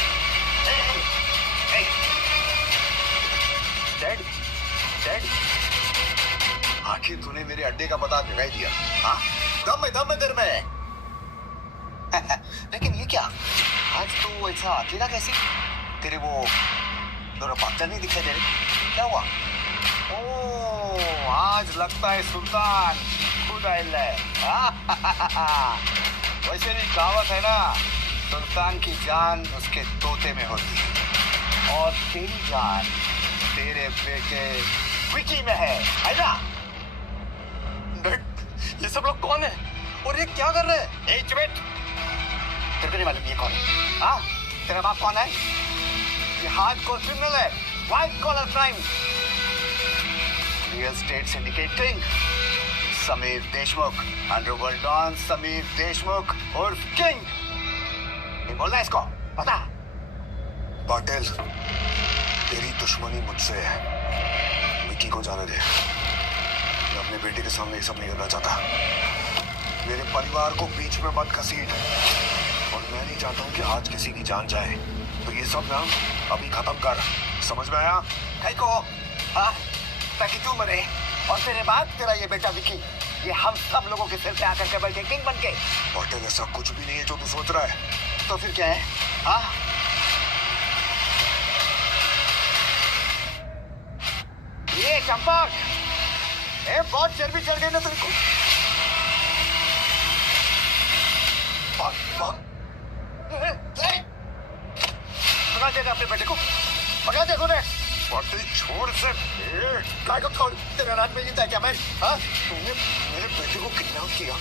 डैड, डैड, आखिर तूने मेरे अड्डे का पता लगा ही दिया। हाँ, दम है तेरे में। लेकिन ये क्या? आज तू ऐसा अकेला कैसे? तेरे वो दोनों पार्टनर नहीं दिखाई दे रहे? क्या हुआ? ओह, आज लगता है सुल्तान खुद आया है। वैसे भी कहावत है ना, सुल्तान की जान उसके तोते में होती है और तेरी जान तेरे बेटे विकी में है ना? डैड, ये सब लोग कौन है और ये क्या कर रहे हैं? तेरे को नहीं मालूम ये कौन है? हाँ? तेरा बाप कौन है? ये हार्डकोर क्रिमिनल है, white collar crime, real estate syndicate king Sameer Deshmukh, underworld don Sameer Deshmukh उर्फ किंग। ये बोलना है इसको, पता? पाटिल, तेरी दुश्मनी मुझसे है। विकी को जाने दे। मैं अपने बेटे के सामने ये सब नहीं करना चाहता। मेरे परिवार को बीच में मत घसीट। और मैं नहीं चाहता हूँ कि आज किसी की जान जाए। तो ये सब ना अभी खत्म कर। समझ में आया? कहीं को हाँ? ताकि तू मरे और तेरे बाद तेरा ये बेटा विकी ये हम सब लोगों के सिर पे आकर के बैठे किंग बन के। पाटिल, ऐसा कुछ भी नहीं है जो तू सोच रहा है। तो फिर क्या है? हाँ? ये चंपक, बहुत चर्बी चढ़ गई ना तेरे को। पकड़ा दे अपने बेटे को, पकड़ा दे तूने। पाटिल, छोड़ से। काय को छोड़, तेरा राज में जीता है क्या मैं? हाँ? तूने मेरे बेटे को किडनैप किया,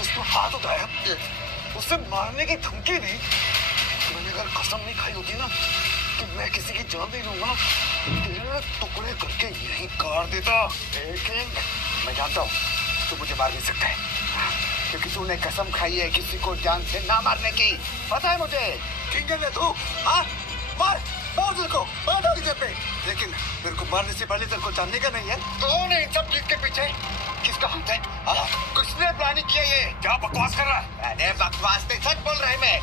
उसको हाथ उठाया, उसे मारने की धमकी दी। मैंने अगर कसम नहीं खाई होती ना कि मैं किसी की जान नहीं लूंगा, तेरे टुकड़े करके यहीं काट देता। किंग, मैं जानता हूँ तू मुझे मार नहीं सकता है, क्योंकि तूने कसम खाई है किसी को जान से ना मारने की। पता है मुझे। किंग है तू? हाँ? मार तेरे को, मार जेब पे। लेकिन मेरे को मारने से पहले तेरे को जानने का नहीं है कौन है इन सब चीज के पीछे? किसका हाथ है? किसने प्लानिंग किया ये? क्या बकवास कर रहा है? अरे बकवास नहीं, सच बोल रहा है मैं।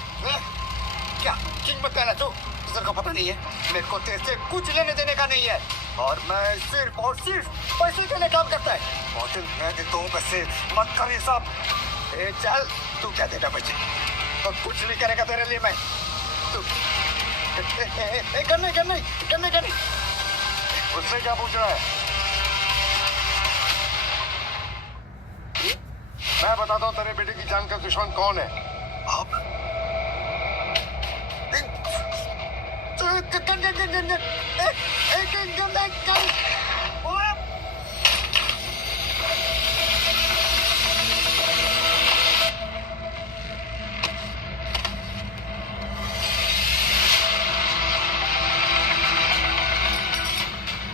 क्या किंग मत कहना तू? तेरे को पता नहीं है मेरे को तेरे से कुछ लेने देने का नहीं है और मैं सिर्फ और सिर्फ पैसे के लिए काम करता है। पाटिल, मैं देता हूँ पैसे, मत कर ये सब। चल, तू क्या देगा पैसे? तो कुछ नहीं करेगा तेरे लिए मैं। तू करने उससे क्या पूछ रहा है? मैं बताता हूँ तेरे बेटे की जान का दुश्मन कौन है। आप?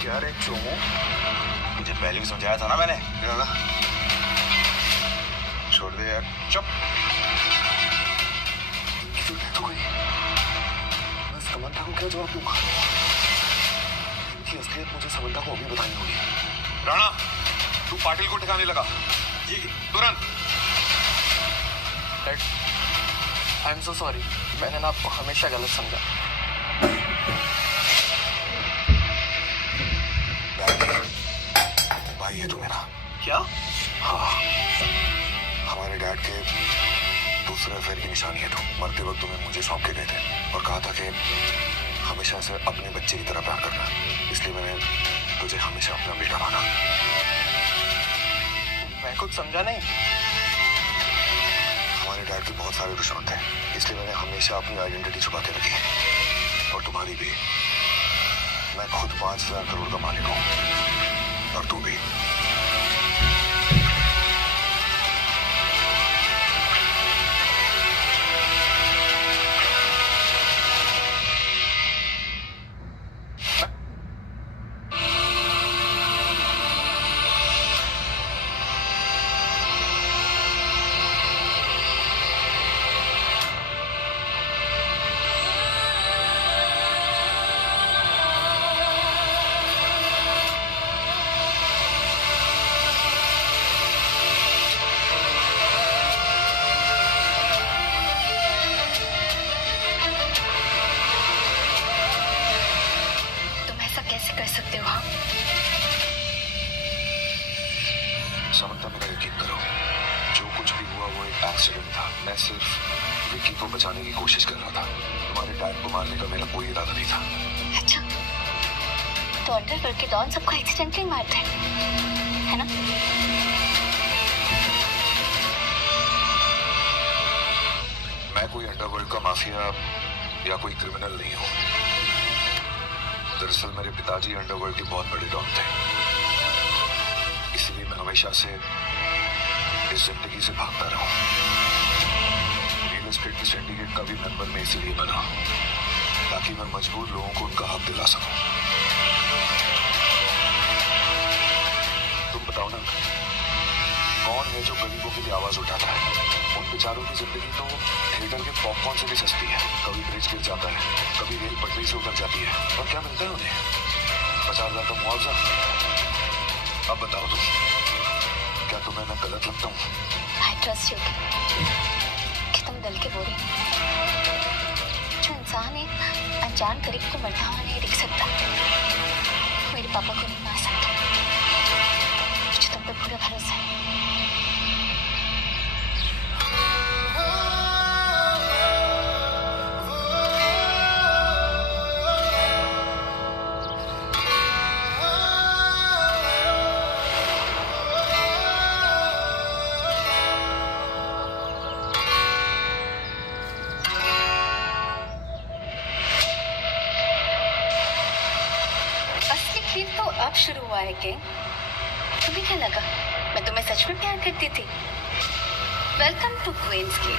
क्या रे चोमू, तुझे पहले भी समझाया था ना मैंने। छोड़ दे यार, चुप। क्यों तो गई? मैं समंता को क्या जवाब दूंगा? इनकी असलियत मुझे समंता को अभी बतानी होगी। राणा, तू पाटिल को ठिकाने लगा। ये तुरंत। Dad, I am so sorry. मैंने ना आपको हमेशा गलत समझा। भाई है तू मेरा। क्या? हाँ, हमारे डैड के दूसरे अफेयर की निशानी है तू। मरते वक्त तुम्हें मुझे सौंप के गए थे और कहा था कि हमेशा से अपने बच्चे की तरह प्यार करना। इसलिए मैंने तुझे हमेशा अपना बेटा माना। मैं कुछ समझा नहीं। हमारे डैड के बहुत सारे दुश्मन थे, इसलिए मैंने हमेशा अपनी आइडेंटिटी छुपा के रखी। और तुम्हारी भी। मैं खुद 5,000 करोड़ का मालिक हूँ और तू भी। एक्सीडेंट था। मैं सिर्फ विक्की को बचाने की कोशिश कर रहा था। तुम्हारे डैड को मारने का मेरा कोई इरादा नहीं था। अच्छा, तो अंडरवर्ल्ड के डॉन सबको एक्सीडेंटली मारते हैं, है ना? मैं कोई अंडरवर्ल्ड का माफिया या कोई क्रिमिनल नहीं हूँ। दरअसल मेरे पिताजी अंडरवर्ल्ड के बहुत बड़े डॉन थे, इसलिए मैं हमेशा से इस जिंदगी से भागता रहा हूँ। रियल एस्टेट के सिंडिकेट का भी मेंबर में इसीलिए बना, ताकि मैं मजबूर लोगों को उनका हक दिला सकूं। तुम बताओ ना, कौन है जो गरीबों के लिए आवाज उठाता है? उन बेचारों की जिंदगी तो थिएटर के पॉपकॉर्न से भी सस्ती है। कभी ब्रिज गिर जाता है, कभी रेल पटरी से उतर जाती है, और क्या मिलता है उन्हें? 50,000 का मुआवजा। अब बताओ तुम, क्या तुम्हें मैं गलत लगता हूँ? आई ट्रस्ट यू कि तुम दिल के बोरे। जो इंसान एक अनजान करीब को मरता हुआ नहीं दिख सकता, मेरे पापा को नहीं मार सकता। मुझे तुम पर पूरा भरोसा है। तो अब शुरू हुआ है कि तुम्हें क्या लगा मैं तुम्हें सच में प्यार करती थी? वेलकम टू क्वींस की।